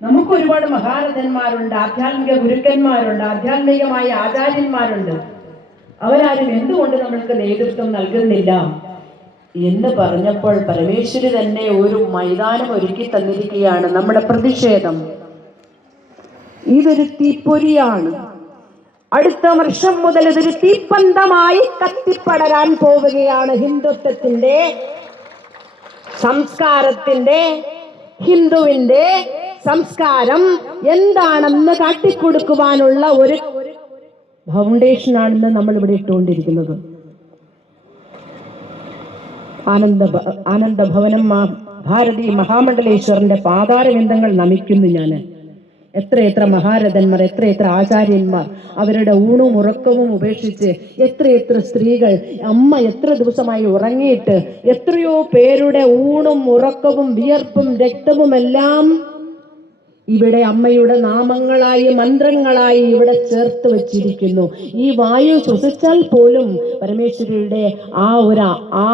നമുക്ക് ഒരുപാട് മഹാരഥന്മാരുണ്ട്, ആധ്യാത്മിക ഗുരുക്കന്മാരുണ്ട്, ആധ്യാത്മികമായ ആചാര്യന്മാരുണ്ട്. അവരാരും എന്തുകൊണ്ട് നമ്മൾക്ക് നേതൃത്വം നൽകുന്നില്ല എന്ന് പറഞ്ഞപ്പോൾ പരമേശ്വരി തന്നെ ഒരു മൈതാനം ഒരുക്കി തന്നിരിക്കുകയാണ്. നമ്മുടെ പ്രതിഷേധം ഇതൊരു തീപ്പൊരിയാണ്. അടുത്ത വർഷം മുതൽ ഇതൊരു തീപ്പന്തമായി കത്തിപ്പടരാൻ പോവുകയാണ്. ഹിന്ദുത്വത്തിന്റെ, സംസ്കാരത്തിന്റെ, ഹിന്ദുവിന്റെ സംസ്കാരം എന്താണെന്ന് കാട്ടിക്കൊടുക്കുവാനുള്ള ഒരു ഫൗണ്ടേഷനാണെന്ന് നമ്മൾ ഇവിടെ ഇട്ടുകൊണ്ടിരിക്കുന്നത്. ആനന്ദഭവനം ഭാരതി മഹാമണ്ഡലേശ്വരന്റെ പാതാരവിന്ദങ്ങൾ നമിക്കുന്നു ഞാൻ. എത്രയെത്ര മഹാരഥന്മാർ, എത്രയെത്ര ആചാര്യന്മാർ അവരുടെ ഊണും ഉറക്കവും ഉപേക്ഷിച്ച്, എത്രയെത്ര സ്ത്രീകൾ, അമ്മ എത്ര ദിവസമായി ഉറങ്ങിയിട്ട് എത്രയോ പേരുടെ ഊണും ഉറക്കവും വിയർപ്പും രക്തവും എല്ലാം ഇവിടെ അമ്മയുടെ നാമങ്ങളായി മന്ത്രങ്ങളായി ഇവിടെ ചേർത്ത് വച്ചിരിക്കുന്നു. ഈ വായു ശ്വസിച്ചാൽ പോലും പരമേശ്വരിയുടെ ആ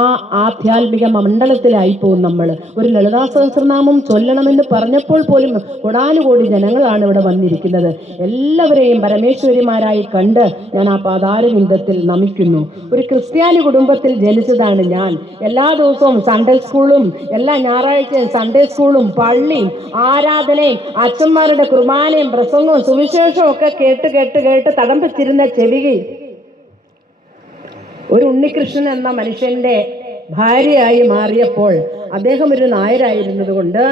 ആധ്യാത്മിക മണ്ഡലത്തിലായി പോകും നമ്മൾ. ഒരു ലളിതാ സഹസ്രനാമം ചൊല്ലണമെന്ന് പറഞ്ഞപ്പോൾ പോലും കോടാനുകോടി ജനങ്ങളാണ് ഇവിടെ വന്നിരിക്കുന്നത്. എല്ലാവരെയും പരമേശ്വരിമാരായി കണ്ട് ഞാൻ ആ പാതാരവിന്ദത്തിൽ നമിക്കുന്നു. ഒരു ക്രിസ്ത്യാനി കുടുംബത്തിൽ ജനിച്ചതാണ് ഞാൻ. എല്ലാ ദിവസവും സൺഡേ സ്കൂളും, എല്ലാ ഞായറാഴ്ചയും സൺഡേ സ്കൂളും, പള്ളിയും, ആരാധനയും, അച്ഛന്മാരുടെ കുർബാനയും പ്രസംഗവും സുവിശേഷവും ഒക്കെ കേട്ട് കേട്ട് കേട്ട് തടംപിച്ചിരുന്ന ചെവികി ഒരു ഉണ്ണികൃഷ്ണൻ എന്ന മനുഷ്യന്റെ ഭാര്യയായി മാറിയപ്പോൾ അദ്ദേഹം ഒരു നായരായിരുന്നത് കൊണ്ട്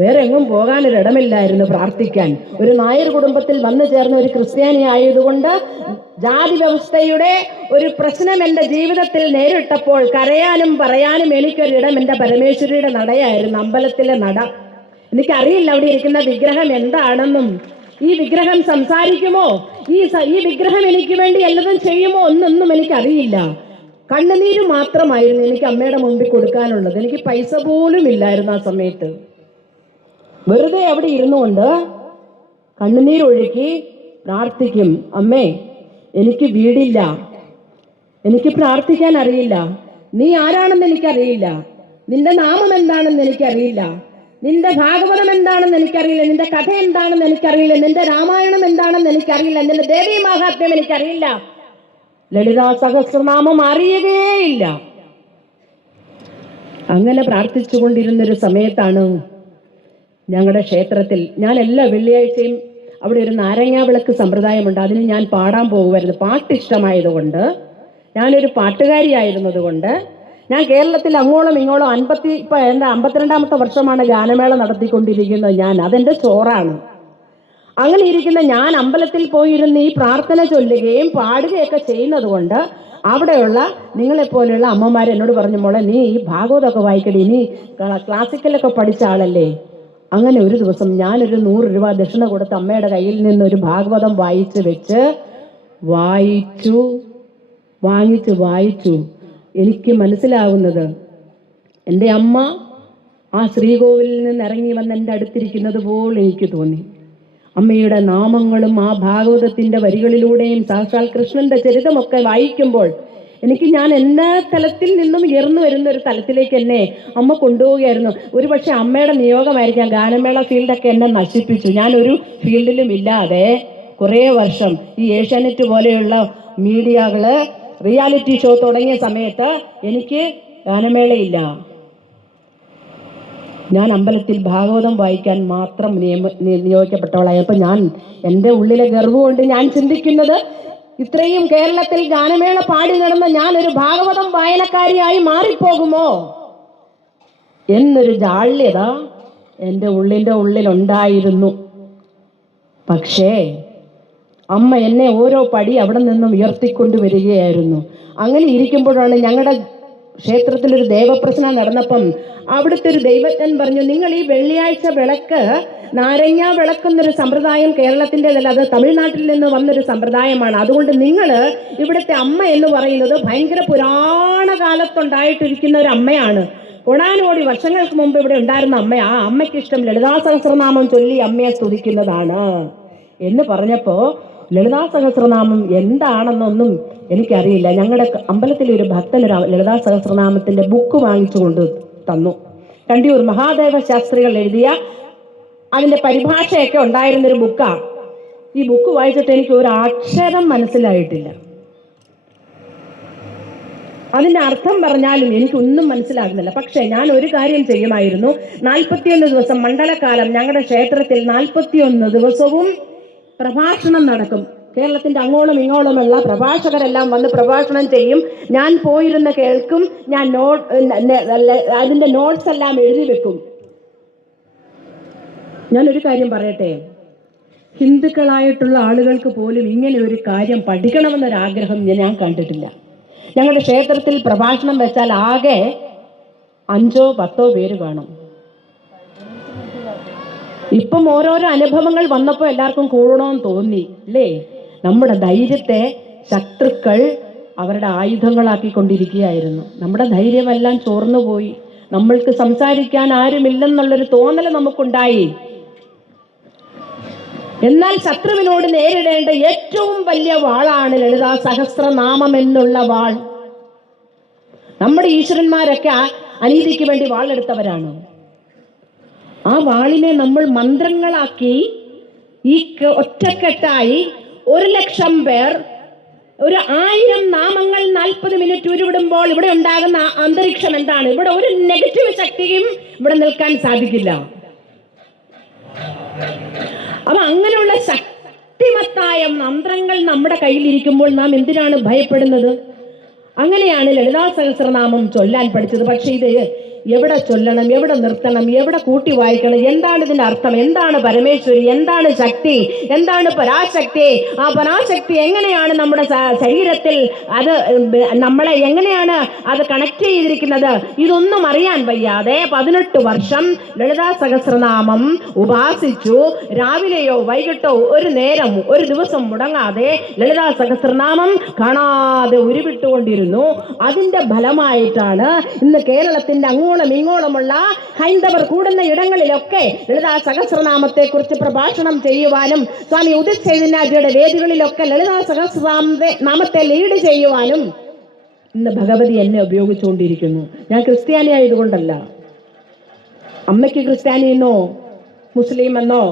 വേറെ എങ്ങും പോകാനൊരിടമില്ലായിരുന്നു പ്രാർത്ഥിക്കാൻ. ഒരു നായർ കുടുംബത്തിൽ വന്നു ചേർന്ന ഒരു ക്രിസ്ത്യാനി ആയതുകൊണ്ട് ജാതി വ്യവസ്ഥയുടെ ഒരു പ്രശ്നം എൻ്റെ ജീവിതത്തിൽ നേരിട്ടപ്പോൾ കരയാനും പറയാനും എനിക്കൊരിടം എൻ്റെ പരമേശ്വരിയുടെ നടയായിരുന്നു, അമ്പലത്തിലെ നട. എനിക്കറിയില്ല അവിടെ ഇരിക്കുന്ന വിഗ്രഹം എന്താണെന്നും, ഈ വിഗ്രഹം സംസാരിക്കുമോ, ഈ വിഗ്രഹം എനിക്ക് വേണ്ടി എല്ലതും ചെയ്യുമോ എന്നൊന്നും എനിക്കറിയില്ല. കണ്ണുനീര് മാത്രമായിരുന്നു എനിക്ക് അമ്മയുടെ മുമ്പിൽ കൊടുക്കാനുള്ളത്. എനിക്ക് പൈസ പോലും ഇല്ലായിരുന്നു ആ സമയത്ത്. വെറുതെ അവിടെ ഇരുന്നുകൊണ്ട് കണ്ണുനീരൊഴുക്കി പ്രാർത്ഥിക്കും, അമ്മേ എനിക്ക് വീടില്ല, എനിക്ക് പ്രാർത്ഥിക്കാൻ അറിയില്ല, നീ ആരാണെന്ന് എനിക്കറിയില്ല, നിന്റെ നാമം എന്താണെന്ന് എനിക്കറിയില്ല, നിന്റെ ഭാഗവതം എന്താണെന്ന് എനിക്കറിയില്ല, നിന്റെ കഥ എന്താണെന്ന് എനിക്കറിയില്ല, നിന്റെ രാമായണം എന്താണെന്ന് എനിക്കറിയില്ല, നിന്റെ ദേവീ മഹാത്മ്യം എനിക്കറിയില്ല, ലളിതാ സഹസ്രനാമം അറിയുകയില്ല. അങ്ങനെ പ്രാർത്ഥിച്ചുകൊണ്ടിരുന്നൊരു സമയത്താണ് ഞങ്ങളുടെ ക്ഷേത്രത്തിൽ, ഞാൻ എല്ലാ വെള്ളിയാഴ്ചയും അവിടെ ഒരു നാരങ്ങാ വിളക്ക് സമ്പ്രദായമുണ്ട്, അതിന് ഞാൻ പാടാൻ പോകുമായിരുന്നു. പാട്ട് ഇഷ്ടമായതുകൊണ്ട്, ഞാനൊരു പാട്ടുകാരിയായിരുന്നത് കൊണ്ട് ഞാൻ കേരളത്തിൽ അങ്ങോളം ഇങ്ങോളം 52ാമത്തെ വർഷമാണ് ഗാനമേള നടത്തിക്കൊണ്ടിരിക്കുന്നത് ഞാൻ. അതെൻ്റെ ചോറാണ്. അങ്ങനെ ഇരിക്കുന്ന ഞാൻ അമ്പലത്തിൽ പോയിരുന്ന് ഈ പ്രാർത്ഥന ചൊല്ലുകയും പാടുകയൊക്കെ ചെയ്യുന്നത് കൊണ്ട് അവിടെയുള്ള നിങ്ങളെപ്പോലെയുള്ള അമ്മമാർ എന്നോട് പറഞ്ഞു, മോളെ നീ ഈ ഭാഗവതമൊക്കെ വായിക്കടി, നീ ക്ലാസിക്കലൊക്കെ പഠിച്ച ആളല്ലേ. അങ്ങനെ ഒരു ദിവസം ഞാനൊരു 100 രൂപ ദക്ഷിണ കൊടുത്ത് അമ്മയുടെ കയ്യിൽ നിന്നൊരു ഭാഗവതം വായിച്ചു എനിക്ക് മനസ്സിലാവുന്നത് എൻ്റെ അമ്മ ആ ശ്രീകോവിലിൽ നിന്ന് ഇറങ്ങി വന്ന് എൻ്റെ അടുത്തിരിക്കുന്നത് പോലെ എനിക്ക് തോന്നി. അമ്മയുടെ നാമങ്ങളും ആ ഭാഗവതത്തിൻ്റെ വരികളിലൂടെയും സാക്ഷാൽ കൃഷ്ണന്റെ ചരിതമൊക്കെ വായിക്കുമ്പോൾ ഞാൻ എല്ലാ തലത്തിൽ നിന്നും ഉയർന്നു വരുന്ന ഒരു തലത്തിലേക്ക് എന്നെ അമ്മ കൊണ്ടുപോവുകയായിരുന്നു. ഒരുപക്ഷെ അമ്മയുടെ നിയോഗമായിരിക്കാം ഗാനമേള ഫീൽഡൊക്കെ എന്നെ നശിപ്പിച്ചു. ഞാനൊരു ഫീൽഡിലും ഇല്ലാതെ കുറേ വർഷം ഈ ഏഷ്യാനെറ്റ് പോലെയുള്ള മീഡിയകള് റിയാലിറ്റി ഷോ തുടങ്ങിയ സമയത്ത് എനിക്ക് ഗാനമേളയില്ല. ഞാൻ അമ്പലത്തിൽ ഭാഗവതം വായിക്കാൻ മാത്രം നിയോഗിക്കപ്പെട്ടവളായി. അപ്പം എൻ്റെ ഉള്ളിലെ ഗർവം കൊണ്ട് ഞാൻ ചിന്തിക്കുന്നത്, ഇത്രയും കേരളത്തിൽ ഗാനമേള പാടി നടന്ന ഞാനൊരു ഭാഗവതം വായനക്കാരിയായി മാറിപ്പോകുമോ എന്നൊരു ജാള്യത എൻ്റെ ഉള്ളിലുണ്ടായിരുന്നു. പക്ഷേ അമ്മ എന്നെ ഓരോ പടി അവിടെ നിന്നും ഉയർത്തിക്കൊണ്ടുവരികയായിരുന്നു. അങ്ങനെ ഇരിക്കുമ്പോഴാണ് ഞങ്ങളുടെ ക്ഷേത്രത്തിലൊരു ദേവപ്രശ്നം നടന്നപ്പം അവിടുത്തെ ഒരു ദൈവജ്ഞൻ പറഞ്ഞു, നിങ്ങൾ ഈ വെള്ളിയാഴ്ച വിളക്ക്, നാരങ്ങ വിളക്കുന്നൊരു സമ്പ്രദായം കേരളത്തിൻ്റെതല്ല, അത് തമിഴ്നാട്ടിൽ നിന്ന് വന്നൊരു സമ്പ്രദായമാണ്. അതുകൊണ്ട് നിങ്ങൾ ഇവിടുത്തെ അമ്മ എന്ന് പറയുന്നത് ഭയങ്കര പുരാണ കാലത്തുണ്ടായിട്ടിരിക്കുന്ന ഒരു അമ്മയാണ്. കോടാനുകോടി വർഷങ്ങൾക്ക് മുമ്പ് ഇവിടെ ഉണ്ടായിരുന്ന അമ്മ. ആ അമ്മയ്ക്ക് ഇഷ്ടം ലളിതാ സഹസ്രനാമം ചൊല്ലി അമ്മയെ സ്തുതിക്കുന്നതാണ് എന്ന് പറഞ്ഞപ്പോൾ ലളിതാ സഹസ്രനാമം എന്താണെന്നൊന്നും എനിക്കറിയില്ല. ഞങ്ങളുടെ അമ്പലത്തിലെ ഒരു ഭക്തൻ ഒരു ലളിതാ സഹസ്രനാമത്തിൻ്റെ ബുക്ക് വാങ്ങിച്ചു കൊണ്ട് തന്നു. കണ്ടിയൂർ മഹാദേവ ശാസ്ത്രികൾ എഴുതിയ അതിന്റെ പരിഭാഷയൊക്കെ ഉണ്ടായിരുന്നൊരു ബുക്കാണ്. ഈ ബുക്ക് വായിച്ചിട്ട് എനിക്ക് ഒരു അക്ഷരം മനസ്സിലായിട്ടില്ല. അതിന്റെ അർത്ഥം പറഞ്ഞാലും എനിക്കൊന്നും മനസ്സിലാകുന്നില്ല. പക്ഷെ ഞാൻ ഒരു കാര്യം ചെയ്യുമായിരുന്നു. 41 ദിവസം മണ്ഡലകാലം ഞങ്ങളുടെ ക്ഷേത്രത്തിൽ 41 ദിവസവും പ്രഭാഷണം നടക്കും. കേരളത്തിന്റെ അങ്ങോളം ഇങ്ങോളമുള്ള പ്രഭാഷകരെല്ലാം വന്ന് പ്രഭാഷണം ചെയ്യും. ഞാൻ പോയിരുന്ന് കേൾക്കും. ഞാൻ അതിന്റെ നോട്ട്സ് എല്ലാം എഴുതി വെക്കും. ഞാനൊരു കാര്യം പറയട്ടെ, ഹിന്ദുക്കളായിട്ടുള്ള ആളുകൾക്ക് പോലും ഇങ്ങനെ ഒരു കാര്യം പഠിക്കണമെന്നൊരാഗ്രഹം ഞാൻ കണ്ടിട്ടില്ല. ഞങ്ങളുടെ ക്ഷേത്രത്തിൽ പ്രഭാഷണം വെച്ചാൽ ആകെ 5-10 പേര് കാണും. ഇപ്പം ഓരോരോ അനുഭവങ്ങൾ വന്നപ്പോൾ എല്ലാവർക്കും കൂടണമെന്ന് തോന്നി അല്ലേ? നമ്മുടെ ധൈര്യത്തെ ശത്രുക്കൾ അവരുടെ ആയുധങ്ങളാക്കിക്കൊണ്ടിരിക്കുകയായിരുന്നു. നമ്മുടെ ധൈര്യമെല്ലാം ചോർന്നുപോയി. നമ്മൾക്ക് സംസാരിക്കാൻ ആരുമില്ലെന്നുള്ളൊരു തോന്നൽ നമുക്കുണ്ടായി. എന്നാൽ ശത്രുവിനോട് നേരിടേണ്ട ഏറ്റവും വലിയ വാളാണ് ലളിതാ സഹസ്രനാമം എന്നുള്ള വാൾ. നമ്മുടെ ഈശ്വരന്മാരൊക്കെ അനീതിക്ക് വേണ്ടി വാളെടുത്തവരാണ്. ആ വാളിനെ നമ്മൾ മന്ത്രങ്ങളാക്കി ഈ ഒറ്റക്കെട്ടായി 1,00,000 പേർ 1000 നാമങ്ങൾ 40 മിനിറ്റ് ഉരുവിടുമ്പോൾ ഇവിടെ ഉണ്ടാകുന്ന അന്തരീക്ഷം എന്താണ്? ഇവിടെ ഒരു നെഗറ്റീവ് ശക്തിയും ഇവിടെ നിൽക്കാൻ സാധിക്കില്ല. അപ്പൊ അങ്ങനെയുള്ള ശക്തിമത്തായ മന്ത്രങ്ങൾ നമ്മുടെ കയ്യിലിരിക്കുമ്പോൾ നാം എന്തിനാണ് ഭയപ്പെടുന്നത്? അങ്ങനെയാണ് ലളിതാ സഹസ്രനാമം ചൊല്ലാൻ പഠിച്ചത്. പക്ഷെ ഇത് എവിടെ ചൊല്ലണം, എവിടെ നിർത്തണം, എവിടെ കൂട്ടി വായിക്കണം, എന്താണ് ഇതിന്റെ അർത്ഥം, എന്താണ് പരമേശ്വരി, എന്താണ് ശക്തി, എന്താണ് പരാശക്തി, ആ പരാശക്തി എങ്ങനെയാണ് നമ്മുടെ ശരീരത്തിൽ അത് നമ്മളെ എങ്ങനെയാണ് അത് കണക്ട് ചെയ്തിരിക്കുന്നത്, ഇതൊന്നും അറിയാൻ വയ്യാതെ 18 വർഷം ലളിതാ സഹസ്രനാമം ഉപാസിച്ചു. രാവിലെയോ വൈകിട്ടോ ഒരു നേരം ഒരു ദിവസം മുടങ്ങാതെ ലളിതാ സഹസ്രനാമം കാണാതെ ഉരുവിട്ടുകൊണ്ടിരുന്നു. അതിന്റെ ഫലമായിട്ടാണ് ഇന്ന് കേരളത്തിന്റെ അങ്ങോളം ഇങ്ങോളമുള്ള ഹൈന്ദവർ കൂടുന്ന ഇടങ്ങളിലൊക്കെ ലളിതാ സഹസ്രനാമത്തെ കുറിച്ച് പ്രഭാഷണം ചെയ്യുവാനും സ്വാമി ഉദിത് ചൈതന്യജിയുടെ വേദികളിലൊക്കെ ലളിതാ സഹസ്രനാമത്തെ ലീഡ് ചെയ്യുവാനും ഇന്ന് ഭഗവതി എന്നെ ഉപയോഗിച്ചുകൊണ്ടിരിക്കുന്നു. ഞാൻ ക്രിസ്ത്യാനി ആയതുകൊണ്ടല്ല. അമ്മയ്ക്ക് ക്രിസ്ത്യാനി എന്നോ മുസ്ലിം എന്നോ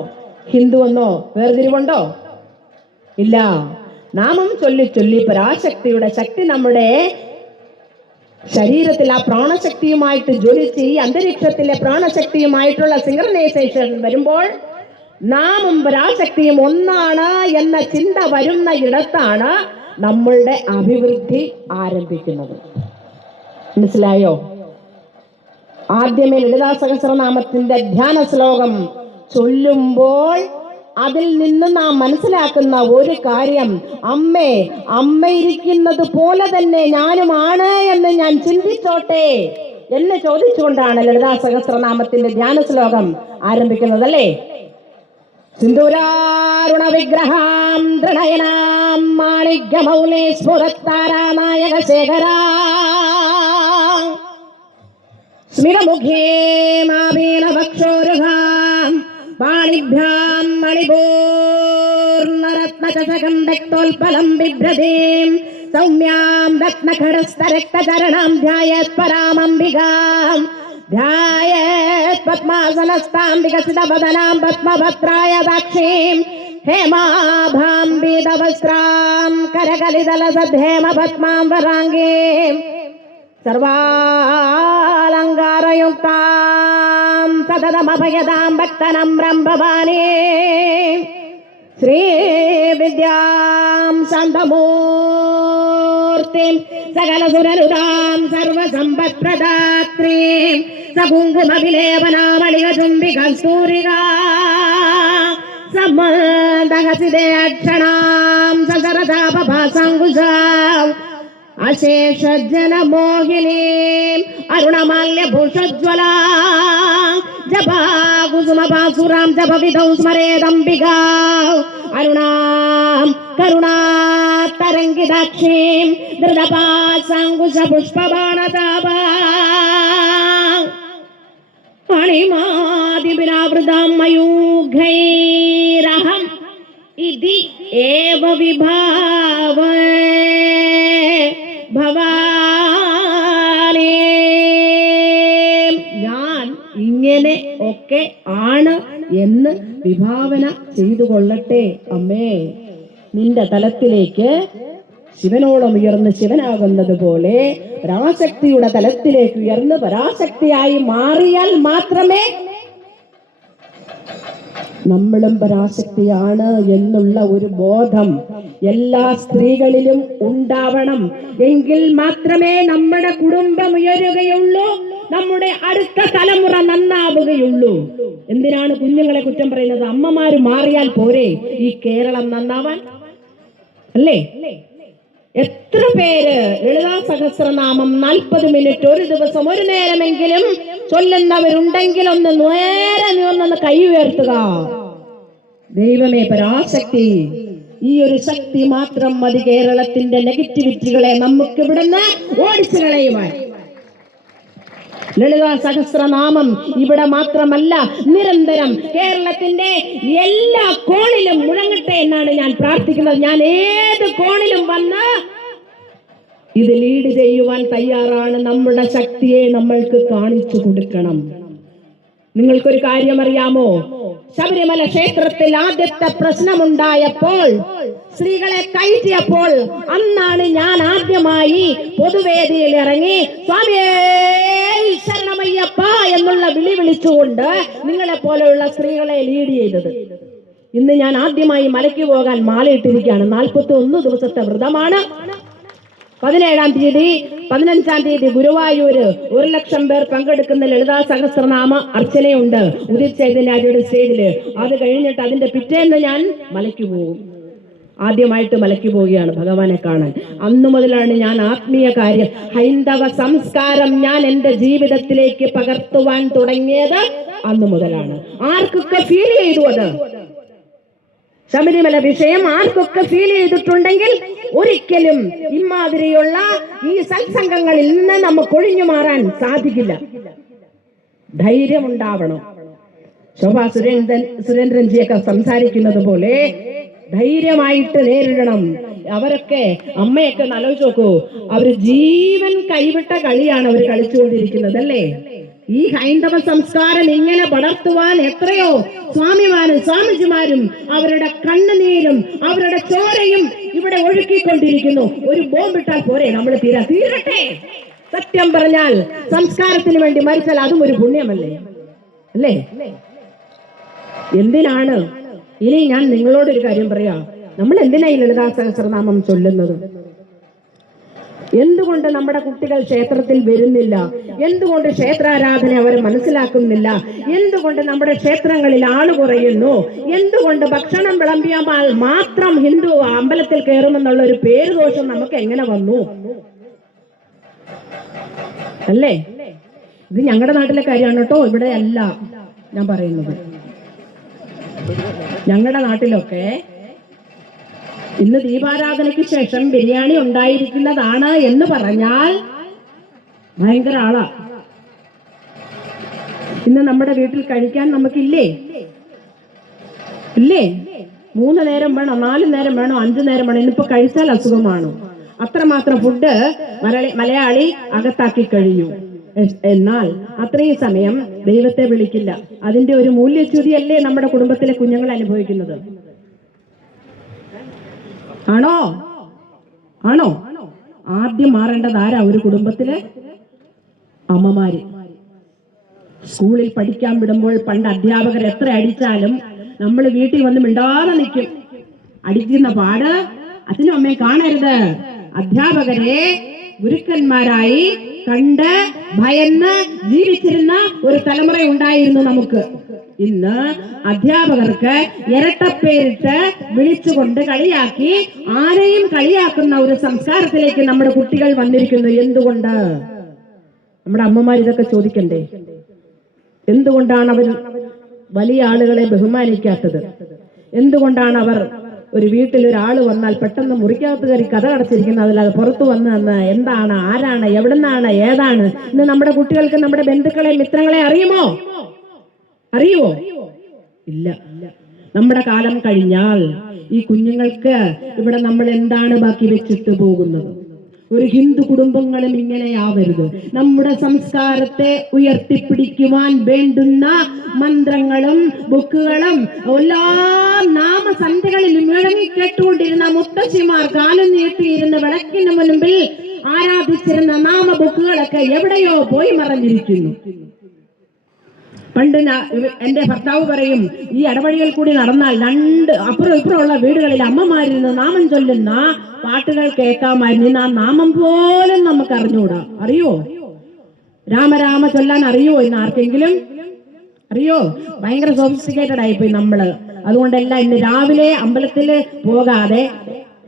ഹിന്ദു എന്നോ വേർതിരിവുണ്ടോ? ഇല്ല. നാമം ചൊല്ലി ചൊല്ലി പരാശക്തിയുടെ ശക്തി നമ്മുടെ ശരീരത്തിൽ ആ പ്രാണശക്തിയുമായിട്ട് ജ്വലിച്ച് ഈ അന്തരീക്ഷത്തിലെ പ്രാണശക്തിയുമായിട്ടുള്ള സിങ്ക്രണൈസേഷൻ വരുമ്പോൾ നാമും പരാശക്തിയും ഒന്നാണ് എന്ന ചിന്ത വരുന്ന ഇടത്താണ് നമ്മളുടെ അഭിവൃദ്ധി ആരംഭിക്കുന്നത്. മനസ്സിലായോ? ആദ്യമേ ലളിതാ സഹസ്രനാമത്തിന്റെ ധ്യാന ശ്ലോകം ചൊല്ലുമ്പോൾ അതിൽ നിന്ന് നാം മനസ്സിലാക്കുന്ന ഒരു കാര്യം, അമ്മ ഇരിക്കുന്നത് പോലെ തന്നെ ഞാനുമാണ് എന്ന് ഞാൻ ചിന്തിച്ചോട്ടെ എന്ന് ചോദിച്ചുകൊണ്ടാണ് ലളിതാ സഹസ്രനാമത്തിന്റെ ധ്യാന ശ്ലോകം ആരംഭിക്കുന്നത് അല്ലേ? സിന്ദൂരാരുണ വിഗ്രഹാം ത്രിനയനാം മാണിക്യമൗലി സ്ഫുരത്താരാനായക ശേഖരാ സ്മിതമുഖേ മാവീനവക്ഷോരുഹാം പാണിഭ്യാം മണിപൂർണരത്നചഷകം രക്തോൽപലം ബിഭ്രതീം സൗമ്യാം രത്നഖടസ്ഥരക്തചരണാം ധ്യായേത് പരാമംബികാം ധ്യായേത് പത്മാസനസ്ഥാം വികസിതവദനാം പത്മഭദ്രായ ദാക്ഷീം ഹേമാഭാം പീതവസ്ത്രാം കരകലിതലസദ്ധേമ പത്മാം വരാംഗീം സർവാലങ്കാരയുക്താം സതതമഭയദാം ഭക്തനമ്രം ഭവാനി ശ്രീവിദ്യാം ശാന്തമൂർത്തിം സകലസുരനുതാം സർവസമ്പത്പ്രദാത്രീം സകുങ്കുമവിലേപനാമളികചുംബികസ്തൂരികാ സമ്മദഹസിതേ അക്ഷണാം സസരസാപഭാസങ്കുശാം അശേഷജനമോഹിനീം അരുണമാല്യഭൂഷജ്വലാ ജപാകുസുമപാസുരാം ജപവിധൗ സ്മരേദംബികാ അരുണാം കരുണാതരംഗിതാക്ഷീം ധൃതപാസാങ്കുശപുഷ്പബാണതാപാ അണിമാദിവിരാവൃതാം മയൂഖൈരഹം ഇതി ഏവ വിഭാവ ഭവാനി. ഞാൻ ഇങ്ങനെ ഒക്കെ ആണ് എന്ന് വിഭാവന ചെയ്തു കൊള്ളട്ടെ അമ്മേ. നിന്റെ തലത്തിലേക്ക് ശിവനോളം ഉയർന്ന് ശിവനാകുന്നത് പോലെ പരാശക്തിയുടെ തലത്തിലേക്ക് ഉയർന്ന് പരാശക്തിയായി മാറിയാൽ മാത്രമേ നമ്മളും പരാശക്തിയാണ് എന്നുള്ള ഒരു ബോധം എല്ലാ സ്ത്രീകളിലും ഉണ്ടാവണം. എങ്കിൽ മാത്രമേ നമ്മുടെ കുടുംബം ഉയരുകയുള്ളൂ, നമ്മുടെ അടുത്ത തലമുറ നന്നാവുകയുള്ളൂ. എന്തിനാണ് കുഞ്ഞുങ്ങളെ കുറ്റം പറയുന്നത്? അമ്മമാര് മാറിയാൽ പോരെ ഈ കേരളം നന്നാവാൻ? അല്ലേ? എത്ര പേര് ലളിതാ സഹസ്രനാമം 40 മിനിറ്റ് ഒരു ദിവസം ഒരു നേരമെങ്കിലും ചൊല്ലുന്നവരുണ്ടെങ്കിൽ ഒന്ന് നേരെ ഒന്ന് കൈ ഉയർത്തുക. ദൈവമേ, പരാശക്തി, ഈ ഒരു ശക്തി മാത്രം മതി കേരളത്തിന്റെ നെഗറ്റിവിറ്റികളെ നമുക്ക് ഇവിടുന്ന് ഓടിച്ചു കളയുവാൻ. ലളിതാ സഹസ്രനാമം ഇവിടെ മാത്രമല്ല, നിരന്തരം കേരളത്തിന്റെ എല്ലാ കോണിലും മുഴങ്ങട്ടെ എന്നാണ് ഞാൻ പ്രാർത്ഥിക്കുന്നത്. ഞാൻ ഏത് കോണിലും വന്ന് ഇത് ലീഡ് ചെയ്യുവാൻ തയ്യാറാണ്. നമ്മുടെ ശക്തിയെ നമ്മൾക്ക് കാണിച്ചു കൊടുക്കണം. നിങ്ങൾക്കൊരു കാര്യം അറിയാമോ? ശബരിമല ക്ഷേത്രത്തിൽ ആദ്യത്തെ പ്രശ്നമുണ്ടായപ്പോൾ, സ്ത്രീകളെ കയറ്റിയപ്പോൾ, അന്നാണ് ഞാൻ ആദ്യമായി പൊതുവേദിയിൽ ഇറങ്ങി സ്വാമിയേ ശരണമയ്യപ്പ എന്നുള്ള വിളി വിളിച്ചുകൊണ്ട് നിങ്ങളെ പോലെയുള്ള സ്ത്രീകളെ ലീഡ് ചെയ്തത്. ഇന്ന് ഞാൻ ആദ്യമായി മലയ്ക്ക് പോകാൻ മാലയിട്ടിരിക്കുകയാണ്. 41 ദിവസത്തെ വ്രതമാണ്. 17-ാം തീയതി 15-ാം തീയതി ഗുരുവായൂര് 1,00,000 പേർ പങ്കെടുക്കുന്ന ലളിതാ സഹസ്രനാമ അർച്ചനയുണ്ട് ഉദിത് ചൈതന്യയുടെ സ്റ്റേജില്. അത് കഴിഞ്ഞിട്ട് അതിന്റെ പിറ്റേന്ന് ഞാൻ മലയ്ക്ക് പോകും. ആദ്യമായിട്ട് മലയ്ക്ക് പോവുകയാണ് ഭഗവാനെ കാണാൻ. അന്നു മുതലാണ് ഞാൻ ആത്മീയ കാര്യം, ഹൈന്ദവ സംസ്കാരം ഞാൻ എന്റെ ജീവിതത്തിലേക്ക് പകർത്തുവാൻ തുടങ്ങിയത്. അന്നു മുതലാണ്. ആർക്കൊക്കെ ഫീൽ ചെയ്തു അത്? ശബരിമല വിഷയം ആർക്കൊക്കെ ഫീൽ ചെയ്തിട്ടുണ്ടെങ്കിൽ ഒരിക്കലും ഇമാതിരിയുള്ള ഈ സത്സംഗങ്ങളിൽ നിന്ന് നമുക്ക് ഒഴിഞ്ഞു മാറാൻ സാധിക്കില്ല. ധൈര്യമുണ്ടാവണം. ശോഭാ സുരേന്ദ്രൻജിയൊക്കെ സംസാരിക്കുന്നത് പോലെ ധൈര്യമായിട്ട് നേരിടണം. അവരൊക്കെ അമ്മയൊക്കെ ആലോചിച്ച് നോക്കൂ, അവര് ജീവൻ കൈവിട്ട കളിയാണ് അവർ കളിച്ചുകൊണ്ടിരിക്കുന്നത്, അല്ലേ? ഈ ഹൈന്ദവ സംസ്കാരം ഇങ്ങനെ പടർത്തുവാൻ എത്രയോ സ്വാമിമാരും സ്വാമിജിമാരും അവരുടെ കണ്ണുനീരും അവരുടെ ചോരയും ഇവിടെ ഒഴുക്കിക്കൊണ്ടിരിക്കുന്നു. ഒരു ബോംബിട്ടാൽ പോരെ നമ്മൾ തീരട്ടെ? സത്യം പറഞ്ഞാൽ സംസ്കാരത്തിന് വേണ്ടി മരിച്ചാൽ അതും ഒരു പുണ്യമല്ലേ? അല്ലേ? എന്തിനാണ്? ഇനി ഞാൻ നിങ്ങളോടൊരു കാര്യം പറയാം. നമ്മൾ എന്തിനാ ഈ ലളിതാ സഹസ്രനാമം ചൊല്ലുന്നത്? എന്തുകൊണ്ട് നമ്മുടെ കുട്ടികൾ ക്ഷേത്രത്തിൽ വരുന്നില്ല? എന്തുകൊണ്ട് ക്ഷേത്രാരാധന അവർ മനസ്സിലാക്കുന്നില്ല? എന്തുകൊണ്ട് നമ്മുടെ ക്ഷേത്രങ്ങളിൽ ആള് കുറയുന്നു? എന്തുകൊണ്ട് ഭക്ഷണം വിളമ്പിയാൽ മാത്രം ഹിന്ദു അമ്പലത്തിൽ കയറുമെന്നുള്ള ഒരു പേരുദോഷം നമുക്ക് എങ്ങനെ വന്നു? അല്ലേ? ഇത് ഞങ്ങളുടെ നാട്ടിലെ കാര്യമാണ് കേട്ടോ, ഇവിടെ അല്ല ഞാൻ പറയുന്നത്. ഞങ്ങളുടെ നാട്ടിലൊക്കെ ഇന്ന് ദീപാരാധനയ്ക്ക് ശേഷം ബിരിയാണി ഉണ്ടായിരിക്കുന്നതാണ് എന്ന് പറഞ്ഞാൽ ഭയങ്കര ആളാ. ഇന്ന് നമ്മുടെ വീട്ടിൽ കഴിക്കാൻ നമുക്കില്ലേ? ഇല്ലേ? 3 നേരം വേണോ, 4 നേരം വേണോ, 5 നേരം വേണോ? ഇന്നിപ്പോ കഴിച്ചാൽ അസുഖമാണോ? അത്രമാത്രം ഫുഡ് മലയാളി അകത്താക്കി കഴിഞ്ഞു. എന്നാൽ അത്രയും സമയം ദൈവത്തെ വിളിക്കില്ല. അതിന്റെ ഒരു മൂല്യച്യുതിയല്ലേ നമ്മുടെ കുടുംബത്തിലെ കുഞ്ഞുങ്ങൾ അനുഭവിക്കുന്നത്? ആണോ? ആണോ? ആദ്യം മാറേണ്ടത് ആരാ? ഒരു കുടുംബത്തിലെ അമ്മമാര്. സ്കൂളിൽ പഠിക്കാൻ വിടുമ്പോൾ പണ്ട് അധ്യാപകർ എത്ര അടിച്ചാലും നമ്മൾ വീട്ടിൽ വന്ന് മിണ്ടാതെ നിൽക്കും. അടിക്കുന്ന പാട് അച്ഛനും അമ്മയും കാണരുത്. അധ്യാപകരെ ഗുരുക്കന്മാരായി കണ്ട് ഭയന്ന് ജീവിച്ചിരുന്ന ഒരു തലമുറ ഉണ്ടായിരുന്നു നമുക്ക്. ഇന്ന് അധ്യാപകർക്ക് ഇരട്ടപ്പേരിട്ട് വിളിച്ചുകൊണ്ട് കളിയാക്കി ആരെയും കളിയാക്കുന്ന ഒരു സംസ്കാരത്തിലേക്ക് നമ്മുടെ കുട്ടികൾ വന്നിരിക്കുന്നു. എന്തുകൊണ്ട്? നമ്മുടെ അമ്മമാർ ഇതൊക്കെ ചോദിക്കണ്ടേ? എന്തുകൊണ്ടാണ് അവർ വലിയ ആളുകളെ ബഹുമാനിക്കാത്തത്? എന്തുകൊണ്ടാണ് അവർ ഒരു വീട്ടിൽ ഒരാൾ വന്നാൽ പെട്ടെന്ന് മുറിക്കകത്ത് കയറി കഥ അടച്ചിരിക്കുന്നത്, അതിലത് പുറത്തു വന്ന് എന്താണ്, ആരാണ്, എവിടുന്നാണ്, ഏതാണ്? ഇന്ന് നമ്മുടെ കുട്ടികൾക്ക് നമ്മുടെ ബന്ധുക്കളെ മിത്രങ്ങളെ അറിയുമോ? അറിയുമോ? ഇല്ല. നമ്മുടെ കാലം കഴിഞ്ഞാൽ ഈ കുഞ്ഞുങ്ങൾക്ക് ഇവിടെ നമ്മൾ എന്താണ് ബാക്കി വെച്ചിട്ട് പോകുന്നത്? ഒരു ഹിന്ദു കുടുംബങ്ങളും ഇങ്ങനെയാവരുത്. നമ്മുടെ സംസ്കാരത്തെ ഉയർത്തിപ്പിടിക്കുവാൻ വേണ്ടുന്ന മന്ത്രങ്ങളും ബുക്കുകളും എല്ലാ നാമസന്ധ്യകളിൽ മുഴങ്ങി കേട്ടുകൊണ്ടിരുന്ന മുത്തശ്ശിമാർ കാലം നീട്ടിയിരുന്ന വിളക്കിന് മുൻപിൽ ആരാധിച്ചിരുന്ന നാമ ബുക്കുകളൊക്കെ എവിടെയോ പോയി മറഞ്ഞിരിക്കുന്നു. പണ്ട് എന്റെ ഭർത്താവ് പറയും, ഈ ഇടവഴികൾ കൂടി നടന്നാൽ രണ്ട് അപ്പുറം ഇപ്പുറമുള്ള വീടുകളിൽ അമ്മമാരിന്ന് നാമം ചൊല്ലുന്ന പാട്ടുകൾ കേൾക്കാമായിരുന്നു. ആ നാമം പോലും നമുക്ക് അറിഞ്ഞുകൂടാ. അറിയോ? രാമരാമ ചൊല്ലാൻ അറിയോ? ഇന്ന് ആർക്കെങ്കിലും അറിയോ? ഭയങ്കര സോഫിസ്റ്റിക്കേറ്റഡ് ആയിപ്പോയി നമ്മള്. അതുകൊണ്ടെല്ലാം ഇന്ന് രാവിലെ അമ്പലത്തിൽ പോകാതെ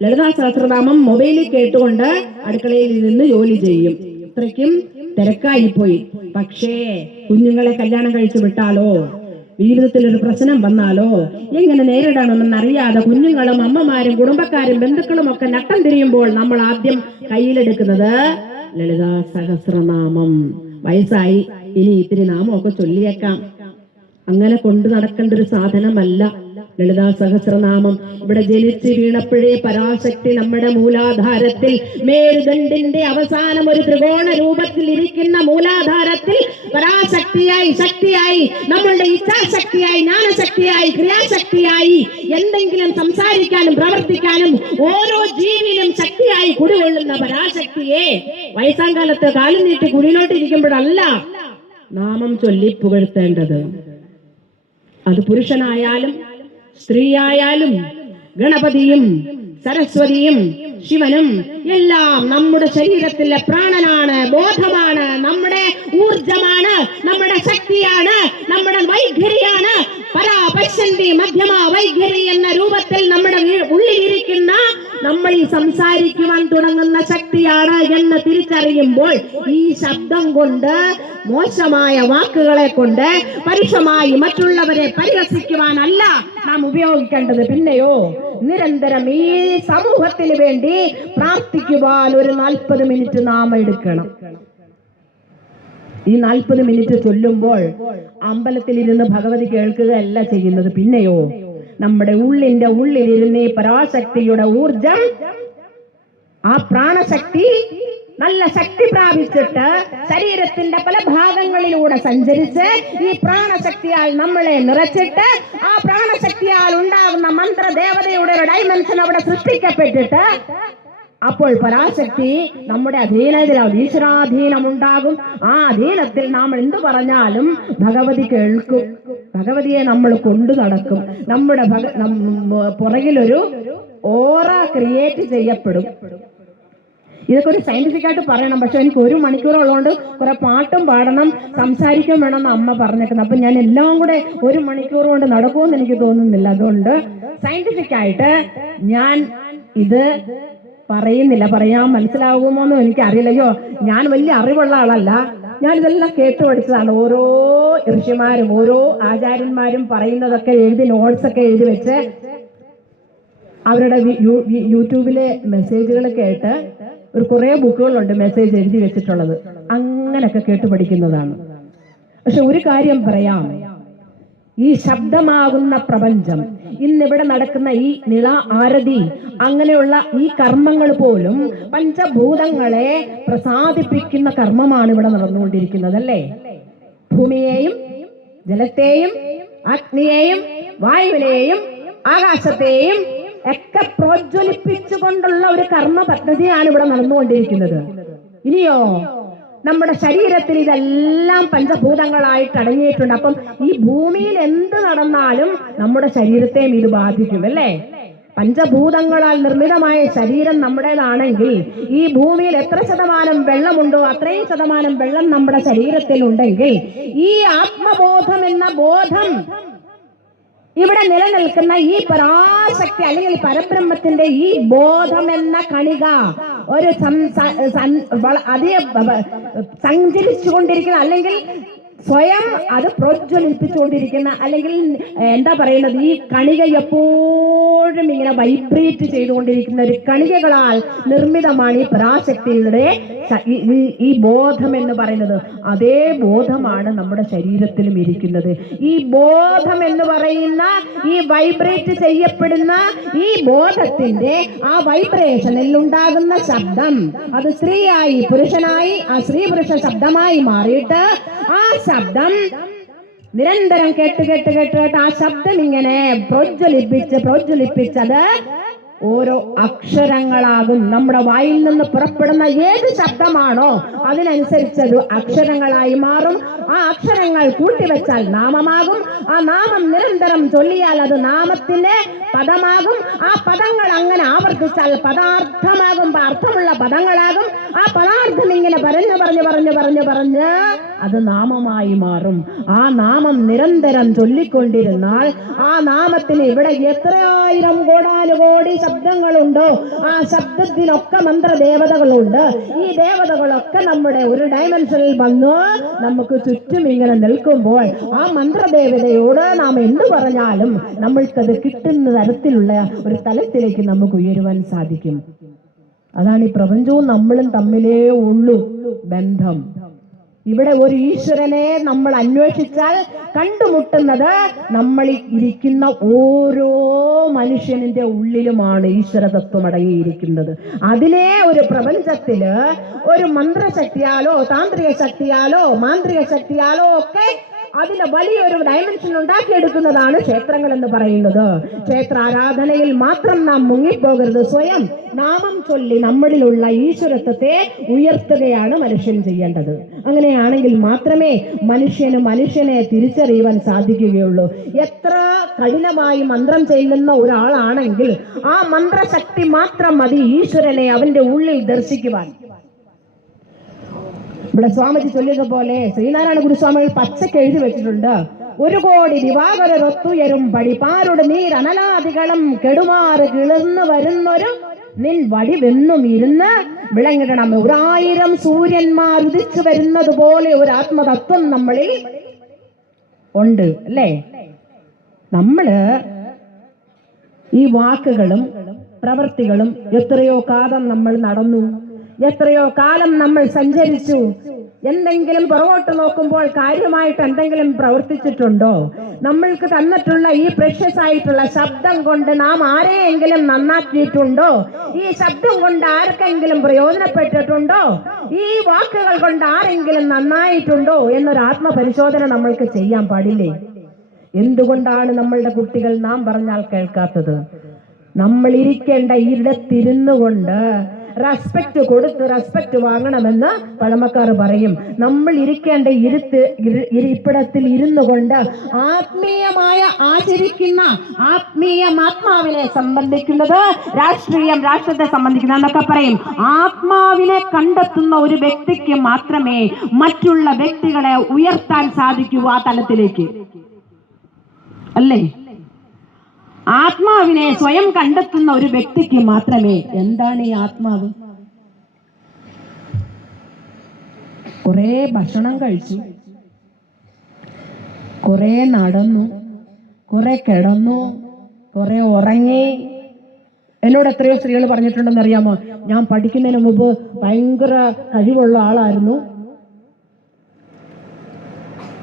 ലളിതാ സഹസ്രനാമം മൊബൈലിൽ കേട്ടുകൊണ്ട് അടുക്കളയിൽ നിന്ന് ജോലി ചെയ്യും. അത്രയ്ക്കും തിരക്കായിപ്പോയി. പക്ഷേ കുഞ്ഞുങ്ങളെ കല്യാണം കഴിച്ചു വിട്ടാലോ, ജീവിതത്തിൽ ഒരു പ്രശ്നം വന്നാലോ എങ്ങനെ നേരിടണമെന്നറിയാതെ കുഞ്ഞുങ്ങളും അമ്മമാരും കുടുംബക്കാരും ബന്ധുക്കളും ഒക്കെ നട്ടം തിരിയുമ്പോൾ നമ്മൾ ആദ്യം കയ്യിലെടുക്കുന്നത് ലളിതാ സഹസ്രനാമം. വയസ്സായി, ഇനി ഇത്തിരി നാമമൊക്കെ ചൊല്ലിയേക്കാം. അങ്ങനെ കൊണ്ടു നടക്കേണ്ട ഒരു സാധനമല്ല ലളിതാ സഹസ്രനാമം. ഇവിടെ ജനിച്ച് വീണപ്പോഴേ പരാശക്തി നമ്മുടെ മൂലാധാരത്തിൽ, മേരുദണ്ഡിന്റെ അവസാനം ഒരു ത്രികോണ രൂപത്തിൽ ഇരിക്കുന്ന മൂലാധാരത്തിൽ പരാശക്തിയായി, ശക്തിയായി, നമ്മളുടെ ഇച്ഛാശക്തിയായി, ജ്ഞാനശക്തിയായി, ക്രിയാശക്തിയായി, എന്തെങ്കിലും സംസാരിക്കാനും പ്രവർത്തിക്കാനും ഓരോ ജീവിയിലും ശക്തിയായി കുടികൊള്ളുന്ന പരാശക്തിയെ വയസ്സാം കാലത്ത് കാലം നീട്ടി കുടിയിലോട്ട് ഇരിക്കുമ്പോഴല്ല നാമം ചൊല്ലി പുകഴ്ത്തേണ്ടത്. അത് പുരുഷനായാലും സ്ത്രീയായാലും ഗണപതിയും സരസ്വതിയും ശിവനും എല്ലാം നമ്മുടെ ശരീരത്തിലെ പ്രാണനാണ്, ബോധമാണ്, നമ്മുടെ ഊർജമാണ്, നമ്മുടെ ശക്തിയാണ്, നമ്മുടെ വൈഖരിയാണ്. പരാപശ്യന്തി മധ്യമ വൈഖരി എന്ന രൂപത്തിൽ നമ്മുടെ ഉള്ളിലിരിക്കുന്ന, നമ്മൾ ഈ സംസാരിക്കുവാൻ തുടങ്ങുന്ന ശക്തിയാണ് എന്ന് തിരിച്ചറിയുമ്പോൾ ഈ ശബ്ദം കൊണ്ട്, മോശമായ വാക്കുകളെ കൊണ്ട് പരുഷമായി മറ്റുള്ളവരെ പരിഹസിക്കുവാനല്ല നാം ഉപയോഗിക്കേണ്ടത്. പിന്നെയോ നിരന്തരം ഈ സമൂഹത്തിന് വേണ്ടി പ്രാർത്ഥിക്കുവാൻ ഒരു 40 മിനിറ്റ് നാം എടുക്കണം. ഈ 40 മിനിറ്റ് ചൊല്ലുമ്പോൾ അമ്പലത്തിൽ ഇരുന്ന് ഭഗവതി കേൾക്കുകയല്ല ചെയ്യുന്നത്. പിന്നെയോ നമ്മുടെ ഉള്ളിന്റെ ഉള്ളിലിരുന്ന് ഈ പരാശക്തിയുടെ ഊർജം, ആ പ്രാണശക്തി നല്ല ശക്തി പ്രാപിച്ചിട്ട് ശരീരത്തിന്റെ പല ഭാഗങ്ങളിലൂടെ സഞ്ചരിച്ച് ഈ പ്രാണശക്തിയാൽ നമ്മളെ നിറച്ചിട്ട് ആ പ്രാണശക്തിയാൽ ഉണ്ടാകുന്ന മന്ത്രദേവതയുടെ ഒരു ഡൈമെൻഷൻ അവിടെ സൃഷ്ടിക്കപ്പെട്ടിട്ട് അപ്പോൾ പരാശക്തി നമ്മുടെ അധീനത്തിലാവും. ഈശ്വരാധീനം ഉണ്ടാകും. ആ അധീനത്തിൽ നാം എന്തു പറഞ്ഞാലും ഭഗവതി കേൾക്കും. ഭഗവതിയെ നമ്മൾ കൊണ്ടു നടക്കും. നമ്മുടെ പുറകിലൊരു ഓറ ക്രിയേറ്റ് ചെയ്യപ്പെടും. ഇതൊക്കെ ഒരു സയന്റിഫിക് ആയിട്ട് പറയണം. പക്ഷെ എനിക്ക് 1 മണിക്കൂറുള്ളതുകൊണ്ട് കുറെ പാട്ടും പാടണം, സംസാരിക്കാൻ വേണമെന്ന് അമ്മ പറഞ്ഞേക്കുന്നത്. അപ്പൊ ഞാൻ എല്ലാം കൂടെ 1 മണിക്കൂർ കൊണ്ട് നടക്കുമെന്ന് എനിക്ക് തോന്നുന്നില്ല. അതുകൊണ്ട് സയന്റിഫിക് ആയിട്ട് ഞാൻ ഇത് പറയുന്നില്ല. പറയാൻ മനസ്സിലാകുമോന്നും എനിക്കറിയില്ലയോ. ഞാൻ വലിയ അറിവുള്ള ആളല്ല. ഞാൻ ഇതെല്ലാം കേട്ടു പഠിച്ചതാണ്. ഓരോ ഋഷിമാരും ഓരോ ആചാര്യന്മാരും പറയുന്നതൊക്കെ എഴുതി, നോട്ട്സൊക്കെ എഴുതി വെച്ച് അവരുടെ യൂട്യൂബിലെ മെസ്സേജുകൾ കേട്ട്, ഒരു കുറെ ബുക്കുകളുണ്ട് മെസ്സേജ് എഴുതി വെച്ചിട്ടുള്ളത്, അങ്ങനെയൊക്കെ കേട്ട് പഠിക്കുന്നതാണ്. പക്ഷെ ഒരു കാര്യം പറയാം, ഈ ശബ്ദമാകുന്ന പ്രപഞ്ചം, ഇന്നിവിടെ നടക്കുന്ന ഈ നിള ആരതി, അങ്ങനെയുള്ള ഈ കർമ്മങ്ങൾ പോലും പഞ്ചഭൂതങ്ങളെ പ്രസാദിപ്പിക്കുന്ന കർമ്മമാണ് ഇവിടെ നടന്നുകൊണ്ടിരിക്കുന്നത്, അല്ലേ? ഭൂമിയെയും ജലത്തെയും അഗ്നിയെയും വായുവിനെയും ആകാശത്തെയും ഒക്കെ പ്രോജ്വലിപ്പിച്ചുകൊണ്ടുള്ള ഒരു കർമ്മ പദ്ധതിയാണ് ഇവിടെ നടന്നുകൊണ്ടിരിക്കുന്നത്. ഇനിയോ നമ്മുടെ ശരീരത്തിൽ ഇതെല്ലാം പഞ്ചഭൂതങ്ങളായിട്ട് അടങ്ങിയിട്ടുണ്ട്. അപ്പം ഈ ഭൂമിയിൽ എന്ത് നടന്നാലും നമ്മുടെ ശരീരത്തെയും ഇത് ബാധിക്കും, അല്ലേ? പഞ്ചഭൂതങ്ങളാൽ നിർമ്മിതമായ ശരീരം നമ്മുടേതാണെങ്കിൽ ഈ ഭൂമിയിൽ എത്ര ശതമാനം വെള്ളമുണ്ടോ അത്രയും ശതമാനം വെള്ളം നമ്മുടെ ശരീരത്തിൽ ഉണ്ടെങ്കിൽ ഈ ആത്മബോധം എന്ന ബോധം, ഇവിടെ നിലനിൽക്കുന്ന ഈ പരാശക്തി അല്ലെങ്കിൽ പരബ്രഹ്മത്തിന്റെ ഈ ബോധം എന്ന കണിക ഒരു സഞ്ചരിച്ചുകൊണ്ടിരിക്കുന്ന, അല്ലെങ്കിൽ സ്വയം അത് പ്രോജ്വലിപ്പിച്ചുകൊണ്ടിരിക്കുന്ന, അല്ലെങ്കിൽ എന്താ പറയുന്നത്, ഈ കണിക എപ്പോഴും എപ്പോഴും ഇങ്ങനെ വൈബ്രേറ്റ് ചെയ്തുകൊണ്ടിരിക്കുന്ന ഒരു കണികകളാൽ നിർമ്മിതമാണ് ഈ പരാശക്തിയുടെ ഈ ബോധം എന്ന് പറയുന്നത്. അതേ ബോധമാണ് നമ്മുടെ ശരീരത്തിലും ഇരിക്കുന്നത്. ഈ ബോധം എന്ന് പറയുന്ന ഈ വൈബ്രേറ്റ് ചെയ്യപ്പെടുന്ന ഈ ബോധത്തിന്റെ ആ വൈബ്രേഷനിൽ ഉണ്ടാകുന്ന ശബ്ദം അത് സ്ത്രീയായി പുരുഷനായി ആ സ്ത്രീ പുരുഷ ശബ്ദമായി മാറിയിട്ട് ആ ശബ്ദം നിരന്തരം കേട്ട് കേട്ട് കേട്ട് കേട്ട് ആ ശബ്ദം ഇങ്ങനെ പ്രോജ്വലിപ്പിച്ചത് ഓരോ അക്ഷരങ്ങളാകും. നമ്മുടെ വായിൽ നിന്ന് പുറപ്പെടുന്ന ഏത് ശബ്ദമാണോ അതിനനുസരിച്ചത് അക്ഷരങ്ങളായി മാറും. ആ അക്ഷരങ്ങൾ കൂട്ടിവെച്ചാൽ നാമമാകും. ആ നാമം നിരന്തരം ചൊല്ലിയാൽ അത് നാമത്തിന്റെ പദമാകും. ആ പദങ്ങൾ അങ്ങനെ ആവർത്തിച്ചാൽ പദാർത്ഥമാകും, അർത്ഥമുള്ള പദങ്ങളാകും. ആ പദാർത്ഥം ഇങ്ങനെ പറഞ്ഞു പറഞ്ഞു പറഞ്ഞു പറഞ്ഞു പറഞ്ഞ് അത് നാമമായി മാറും. ആ നാമം നിരന്തരം ചൊല്ലിക്കൊണ്ടിരുന്നാൽ ആ നാമത്തിന് ഇവിടെ എത്രയായിരം കോടാനുകോടി ശബ്ദങ്ങളുണ്ടോ ആ ശബ്ദത്തിനൊക്കെ മന്ത്രദേവതകളുണ്ട്. ഈ ദേവതകളൊക്കെ നമ്മുടെ ഒരു ഡയമെൻഷനിൽ വന്ന് നമുക്ക് ചുറ്റും ഇങ്ങനെ നിൽക്കുമ്പോൾ ആ മന്ത്രദേവതയോട് നാം എന്തു പറഞ്ഞാലും നമ്മൾക്കത് കിട്ടുന്ന തരത്തിലുള്ള ഒരു തലത്തിലേക്ക് നമുക്ക് ഉയരുവാൻ സാധിക്കും. അതാണ് ഈ പ്രപഞ്ചവും നമ്മളും തമ്മിലേ ഉള്ളൂ ബന്ധം. ഇവിടെ ഒരു ഈശ്വരനെ നമ്മൾ അന്വേഷിച്ചാൽ കണ്ടുമുട്ടുന്നത് നമ്മൾ ഇരിക്കുന്ന ഓരോ മനുഷ്യന്റെ ഉള്ളിലുമാണ് ഈശ്വര തത്വം അടങ്ങിയിരിക്കുന്നത്. അതിനെ ഒരു പ്രപഞ്ചത്തില് ഒരു മന്ത്രശക്തിയാലോ താന്ത്രിക ശക്തിയാലോ മാന്ത്രിക ശക്തിയാലോ ഒക്കെ അതിന് വലിയൊരു ഡയമെൻഷൻ ഉണ്ടാക്കിയെടുക്കുന്നതാണ് ക്ഷേത്രങ്ങൾ എന്ന് പറയുന്നത്. ക്ഷേത്ര ആരാധനയിൽ മാത്രം നാം മുങ്ങിപ്പോകരുത്. സ്വയം നാമം ചൊല്ലി നമ്മളിലുള്ള ഈശ്വരത്വത്തെ ഉയർത്തുകയാണ് മനുഷ്യൻ ചെയ്യേണ്ടത്. അങ്ങനെയാണെങ്കിൽ മാത്രമേ മനുഷ്യനെ തിരിച്ചറിയുവാൻ സാധിക്കുകയുള്ളൂ. എത്ര കഠിനമായി മന്ത്രം ചെല്ലുന്ന ഒരാളാണെങ്കിൽ ആ മന്ത്രശക്തി മാത്രം മതി ഈശ്വരനെ അവന്റെ ഉള്ളിൽ ദർശിക്കുവാൻ. ഇവിടെ സ്വാമിജി ചൊല്ലിയതുപോലെ ശ്രീനാരായണ ഗുരുസ്വാമികൾ പച്ചക്ക് എഴുതി വെച്ചിട്ടുണ്ട്: 1 കോടി ദിവാകരൊത്തുയരും പടിപ്പാരുടെ നീരനലാദികളും കെടുമാറ് കിളർന്നു വരുന്നൊരു നിൻ വടിവെന്നും ഇരുന്ന് വിളങ്ങിടണം. 1000 സൂര്യന്മാർ ഉദിച്ചു വരുന്നത് പോലെ ഒരു ആത്മതത്വം നമ്മളിൽ ഉണ്ട് അല്ലേ? നമ്മള് ഈ വാക്കുകളും പ്രവൃത്തികളും എത്രയോ കാലം നമ്മൾ നടന്നു, എത്രയോ കാലം നമ്മൾ സഞ്ചരിച്ചു. എന്തെങ്കിലും പുറകോട്ട് നോക്കുമ്പോൾ കാര്യമായിട്ട് എന്തെങ്കിലും പ്രവർത്തിച്ചിട്ടുണ്ടോ? നമ്മൾക്ക് തന്നിട്ടുള്ള ഈ പ്രഷ്യസ് ആയിട്ടുള്ള ശബ്ദം കൊണ്ട് നാം ആരെയെങ്കിലും നന്നാക്കിയിട്ടുണ്ടോ? ഈ ശബ്ദം കൊണ്ട് ആർക്കെങ്കിലും പ്രയോജനപ്പെട്ടിട്ടുണ്ടോ? ഈ വാക്കുകൾ കൊണ്ട് ആരെങ്കിലും നന്നായിട്ടുണ്ടോ എന്നൊരു ആത്മപരിശോധന നമ്മൾക്ക് ചെയ്യാൻ പാടില്ലേ? എന്തുകൊണ്ടാണ് നമ്മളുടെ കുട്ടികൾ നാം പറഞ്ഞാൽ കേൾക്കാത്തത്? നമ്മൾ ഇരിക്കേണ്ട ഇടത്തിരുന്നു കൊണ്ട് റെസ്പെക്ട് കൊടുത്ത് റെസ്പെക്ട് വാങ്ങണമെന്ന് പഴമക്കാർ പറയും. നമ്മൾ ഇരിക്കേണ്ട ഇരിപ്പിടത്തിൽ ഇരുന്നു കൊണ്ട് ആത്മീയമായ ആചരിക്കുന്ന ആത്മാവിനെ സംബന്ധിക്കുന്നത് രാഷ്ട്രീയം രാഷ്ട്രത്തെ സംബന്ധിക്കുന്ന എന്നൊക്കെ പറയും. ആത്മാവിനെ കണ്ടെത്തുന്ന ഒരു വ്യക്തിക്ക് മാത്രമേ മറ്റുള്ള വ്യക്തികളെ ഉയർത്താൻ സാധിക്കൂ ആ തലത്തിലേക്ക്, അല്ലേ? ആത്മാവിനെ സ്വയം കണ്ടെത്തുന്ന ഒരു വ്യക്തിക്ക് മാത്രമേ. എന്താണ് ഈ ആത്മാവ്? കുറെ ഭക്ഷണം കഴിച്ചു, കുറെ നടന്നു, കുറെ കിടന്നു, കുറെ ഉറങ്ങി. എന്നോട് എത്രയോ സ്ത്രീകൾ പറഞ്ഞിട്ടുണ്ടെന്ന് അറിയാമോ? ഞാൻ പഠിക്കുന്നതിന് മുമ്പ് ഭയങ്കര കഴിവുള്ള ആളായിരുന്നു,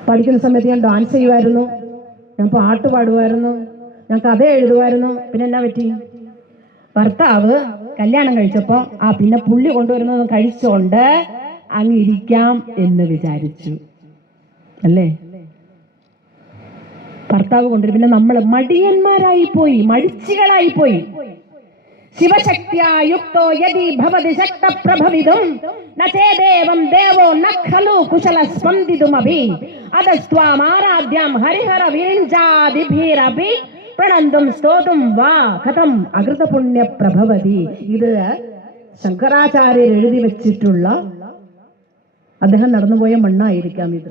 പഠിക്കുന്ന സമയത്ത് ഞാൻ ഡാൻസ് ചെയ്യുമായിരുന്നു, ഞാൻ പാട്ട് പാടുമായിരുന്നു, ഞാൻ കഥ എഴുതുമായിരുന്നു. പിന്നെ എന്നാ പറ്റി? ഭർത്താവ് കല്യാണം കഴിച്ചപ്പോ പിന്നെ പുള്ളി കൊണ്ടുവരുന്നത് കഴിച്ചോണ്ട് അങ്ങ് ഇരിക്കാം എന്ന് വിചാരിച്ചു, അല്ലേ? ഭർത്താവ് കൊണ്ടുവരും. പിന്നെ നമ്മൾ മടിയന്മാരായി പോയി, മടിച്ചികളായി പോയി. ശിവശക്തിയുക്തോ യദി ഭവതി ശക്തപ്രഭവിതും നേദേവം ദേവോ നഖലു കുശല സ്പന്ദിതുമഭി അദസ്ത്വാമാരാധ്യം ഹരിഹര വിരിഞ്ചാദിഭിരഭി പ്രണന്തും സ്തോതും വാ കഥം അകൃത പുണ്യ പ്രഭവതി. ഇത് ശങ്കരാചാര്യർ എഴുതി വെച്ചിട്ടുള്ള, അദ്ദേഹം നടന്നുപോയ മണ്ണായിരിക്കാം ഇത്.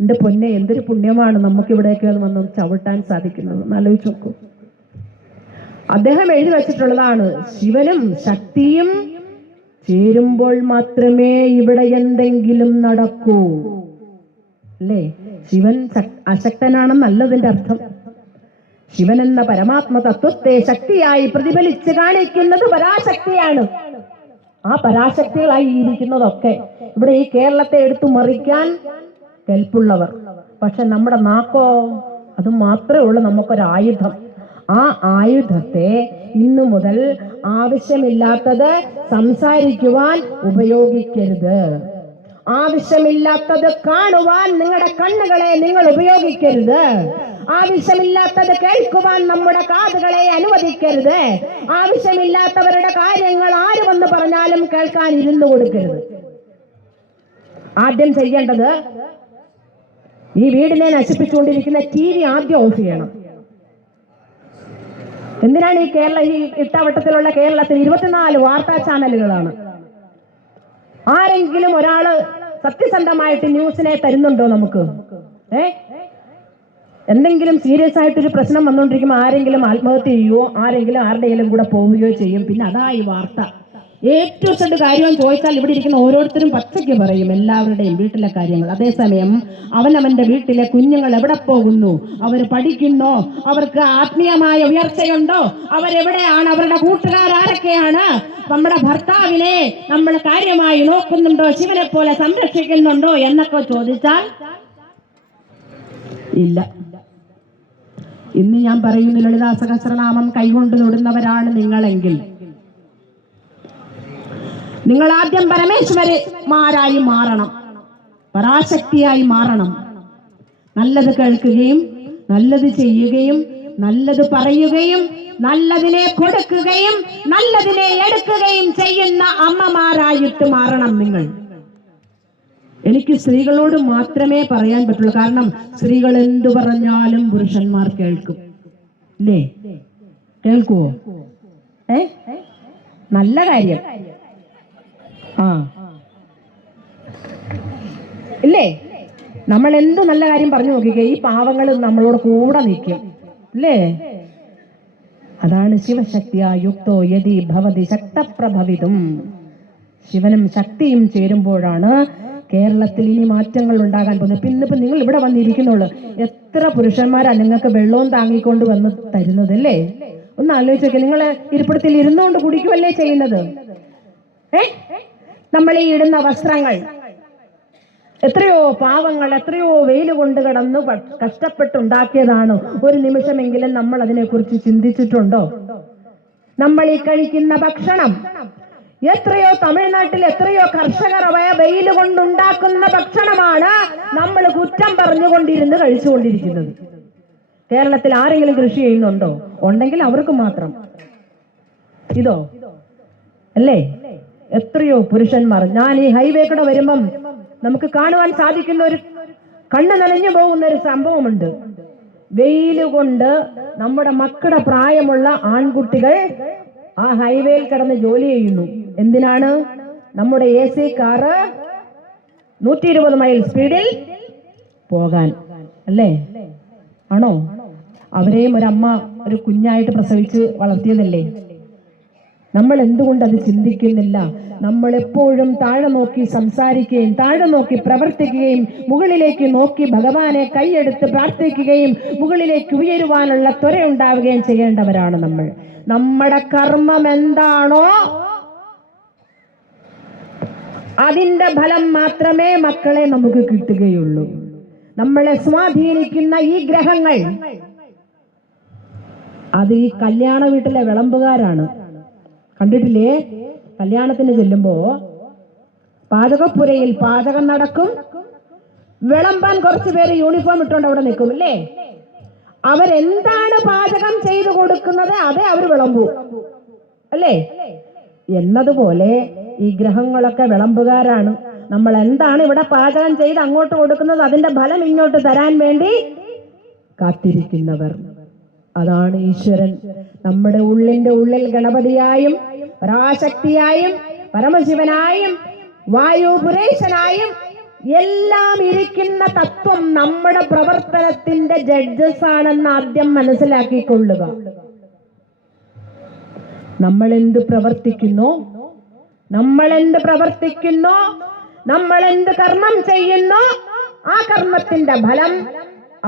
എന്റെ പൊന്നെ, എന്തൊരു പുണ്യമാണ് നമുക്കിവിടെയൊക്കെ വന്ന് ചവിട്ടാൻ സാധിക്കുന്നത്. ആലോചിച്ച് നോക്കൂ. അദ്ദേഹം എഴുതി വെച്ചിട്ടുള്ളതാണ്. ശിവനും ശക്തിയും ചേരുമ്പോൾ മാത്രമേ ഇവിടെ എന്തെങ്കിലും നടക്കൂ, അല്ലേ? ശിവൻ അശക്തനാണെന്നല്ലതിന്റെ അർത്ഥം. ശിവൻ എന്ന പരമാത്മ തത്വത്തെ ശക്തിയായി പ്രതിഫലിച്ച് കാണിക്കുന്നത് പരാശക്തിയാണ്. ആ പരാശക്തികളായി ഇരിക്കുന്നതൊക്കെ ഇവിടെ ഈ കേരളത്തെ എടുത്തു മറിക്കാൻ കെൽപ്പുള്ളവർ. പക്ഷെ നമ്മുടെ നാക്കോ, അത് മാത്രമേ ഉള്ളൂ നമുക്കൊരായുധം. ആ ആയുധത്തെ ഇന്നു മുതൽ ആവശ്യമില്ലാത്തത് സംസാരിക്കുവാൻ ഉപയോഗിക്കരുത്. ആവശ്യമില്ലാത്തത് കാണുവാൻ നിങ്ങളുടെ കണ്ണുകളെ നിങ്ങൾ ഉപയോഗിക്കരുത്. ആവശ്യമില്ലാത്തത് കേൾക്കുവാൻ നമ്മുടെ കാതുകളെ അനുവദിക്കരുത്. ആവശ്യമില്ലാത്തവരുടെ കാര്യങ്ങൾ ആര് വന്ന് പറഞ്ഞാലും കേൾക്കാൻ ഇരുന്നു കൊടുക്കരുത്. ആദ്യം ചെയ്യേണ്ടത് ഈ വീടിനെ നശിപ്പിച്ചുകൊണ്ടിരിക്കുന്ന TV ആദ്യം ഓഫ് ചെയ്യണം. എന്തിനാണ് ഈ ഇട്ടാവട്ടത്തിലുള്ള കേരളത്തിൽ 24 വാർത്താ ചാനലുകളാണ്. ആരെങ്കിലും ഒരാള് സത്യസന്ധമായിട്ട് ന്യൂസിനെ തരുന്നുണ്ടോ നമുക്ക്? എന്തെങ്കിലും സീരിയസ് ആയിട്ടൊരു പ്രശ്നം വന്നുകൊണ്ടിരിക്കുമ്പോൾ ആരെങ്കിലും ആത്മഹത്യ ചെയ്യുവോ, ആരെങ്കിലും ആരുടെയെങ്കിലും കൂടെ പോവുകയോ ചെയ്യും. പിന്നെ അതായി വാർത്ത. ഏറ്റവും ചെറിയ കാര്യം ചോദിച്ചാൽ ഇവിടെ ഇരിക്കുന്ന ഓരോരുത്തരും പച്ചയ്ക്ക് പറയും എല്ലാവരുടെയും വീട്ടിലെ കാര്യങ്ങൾ. അതേസമയം അവനവന്റെ വീട്ടിലെ കുഞ്ഞുങ്ങൾ എവിടെ പോകുന്നു, അവർ പഠിക്കുന്നോ, അവർക്ക് ആത്മീയമായ ഉയർച്ചയുണ്ടോ, അവരെവിടെയാണ്, അവരുടെ കൂട്ടുകാരൊക്കെയാണ്, നമ്മുടെ ഭർത്താവിനെ നമ്മൾ കാര്യമായി നോക്കുന്നുണ്ടോ, ശിവനെ പോലെ സംരക്ഷിക്കുന്നുണ്ടോ എന്നൊക്കെ ചോദിച്ചാൽ ഇല്ല. ഇന്ന് ഞാൻ പറയുന്നു, ലളിതാ സഹസ്രനാമം കൈകൊണ്ട് തൊടുന്നവരാണ് നിങ്ങളെങ്കിൽ നിങ്ങൾ ആദ്യം പരമേശ്വരന്മാരായി മാറണം, പരാശക്തിയായി മാറണം. നല്ലത് കേൾക്കുകയും നല്ലത് ചെയ്യുകയും നല്ലത് പറയുകയും നല്ലതിനെ കൊടുക്കുകയും നല്ലതിനെ എടുക്കുകയും ചെയ്യുന്ന അമ്മമാരായിട്ട് മാറണം നിങ്ങൾ. എനിക്ക് സ്ത്രീകളോട് മാത്രമേ പറയാൻ പറ്റുള്ളൂ. കാരണം സ്ത്രീകൾ എന്തു പറഞ്ഞാലും പുരുഷന്മാർ കേൾക്കും. ഇല്ലേ? കേൾക്കുവോ? നല്ല കാര്യം. ഇല്ലേ? നമ്മൾ എന്ത് നല്ല കാര്യം പറഞ്ഞു നോക്കിക്കേ, ഈ പാവങ്ങൾ നമ്മളോട് കൂടെ നിൽക്കും. ഇല്ലേ? അതാണ് ശിവശക്തിയാ യുക്തോ യതി ഭവതി ശക്തപ്രഭവിതും. ശിവനും ശക്തിയും ചേരുമ്പോഴാണ് കേരളത്തിൽ ഇനി മാറ്റങ്ങൾ ഉണ്ടാകാൻ പോകുന്നത്. ഇന്നിപ്പോ നിങ്ങൾ ഇവിടെ വന്നിരിക്കുന്നുള്ളൂ, എത്ര പുരുഷന്മാരാ നിങ്ങൾക്ക് വെള്ളവും താങ്ങിക്കൊണ്ട് വന്ന് തരുന്നത്? അല്ലേ? ഒന്ന് ആലോചിച്ച് നോക്കിയാൽ നിങ്ങൾ ഇരിപ്പിടത്തിൽ ഇരുന്നുകൊണ്ട് കുടിക്കുമല്ലേ ചെയ്യുന്നത്? നമ്മൾ ഈ ഇടുന്ന വസ്ത്രങ്ങൾ എത്രയോ പാവങ്ങൾ എത്രയോ വെയിൽ കൊണ്ട് കിടന്ന് കഷ്ടപ്പെട്ടുണ്ടാക്കിയതാണ്. ഒരു നിമിഷമെങ്കിലും നമ്മൾ അതിനെക്കുറിച്ച് ചിന്തിച്ചിട്ടുണ്ടോ? നമ്മൾ ഈ കഴിക്കുന്ന ഭക്ഷണം എത്രയോ തമിഴ്നാട്ടിൽ എത്രയോ കർഷകർ വെയിൽ കൊണ്ടുണ്ടാക്കുന്ന ഭക്ഷണമാണ് നമ്മൾ കുറ്റം പറഞ്ഞുകൊണ്ടിരുന്ന് കഴിച്ചുകൊണ്ടിരിക്കുന്നത്. കേരളത്തിൽ ആരെങ്കിലും കൃഷി ചെയ്യുന്നുണ്ടോ? ഉണ്ടെങ്കിൽ അവർക്ക് മാത്രം. ഇതോ അല്ലേ? എത്രയോ പുരുഷന്മാർ. ഞാൻ ഈ ഹൈവേ കൂടെ വരുമ്പം നമുക്ക് കാണുവാൻ സാധിക്കുന്ന ഒരു കണ്ണ് നനഞ്ഞു പോകുന്ന ഒരു സംഭവമുണ്ട്. വെയില് കൊണ്ട് നമ്മുടെ മക്കളുടെ പ്രായമുള്ള ആൺകുട്ടികൾ ആ ഹൈവേയിൽ കിടന്ന് ജോലി ചെയ്യുന്നു. എന്തിനാണ്? നമ്മുടെ AC കാറ് 120 മൈൽ സ്പീഡിൽ പോകാൻ. അല്ലേ? ആണോ? അവരെയും ഒരമ്മ ഒരു കുഞ്ഞായിട്ട് പ്രസവിച്ച് വളർത്തിയതല്ലേ? നമ്മൾ എന്തുകൊണ്ട് അത് ചിന്തിക്കുന്നില്ല? നമ്മൾ എപ്പോഴും താഴെ നോക്കി സംസാരിക്കുകയും താഴെ നോക്കി പ്രവർത്തിക്കുകയും മുകളിലേക്ക് നോക്കി ഭഗവാനെ കൈയെടുത്ത് പ്രാർത്ഥിക്കുകയും മുകളിലേക്ക് ഉയരുവാനുള്ള ത്വര ഉണ്ടാവുകയും ചെയ്യേണ്ടവരാണ് നമ്മൾ. നമ്മുടെ കർമ്മം എന്താണോ അതിന്റെ ഫലം മാത്രമേ മക്കളെ നമുക്ക് കിട്ടുകയുള്ളൂ. നമ്മളെ സ്വാധീനിക്കുന്ന ഈ ഗ്രഹങ്ങൾ അത് ഈ കല്യാണ വീട്ടിലെ വിളമ്പുകാരാണ്. കണ്ടിട്ടില്ലേ? കല്യാണത്തിന് ചെല്ലുമ്പോ പാചകപ്പുരയിൽ പാചകം നടക്കും, വിളമ്പാൻ കുറച്ചു പേര് യൂണിഫോം ഇട്ടുകൊണ്ട് അവിടെ നിൽക്കും. അല്ലേ? അവരെന്താണ് പാചകം ചെയ്തു കൊടുക്കുന്നത് അതേ അവർ വിളമ്പൂ. അല്ലേ? എന്നതുപോലെ ഈ ഗ്രഹങ്ങളൊക്കെ വിളമ്പുകാരാണ്. നമ്മൾ എന്താണ് ഇവിടെ പാചകം ചെയ്ത് അങ്ങോട്ട് കൊടുക്കുന്നത് അതിന്റെ ഫലം ഇങ്ങോട്ട് തരാൻ വേണ്ടി കാത്തിരിക്കുന്നവർ. അതാണ് ഈശ്വരൻ. നമ്മുടെ ഉള്ളിന്റെ ഉള്ളിൽ ഗണപതിയായും പരാശക്തിയായും പരമശിവനായും വായുപുരേശനായും എല്ലാം ഇരിക്കുന്ന തത്വം നമ്മുടെ പ്രവർത്തനത്തിന്റെ ജഡ്ജസ് ആണെന്ന് ആദ്യം മനസ്സിലാക്കിക്കൊള്ളുക. നമ്മൾ എന്ത് പ്രവർത്തിക്കുന്നോ, നമ്മൾ എന്ത് കർമ്മം ചെയ്യുന്നോ ആ കർമ്മത്തിന്റെ ഫലം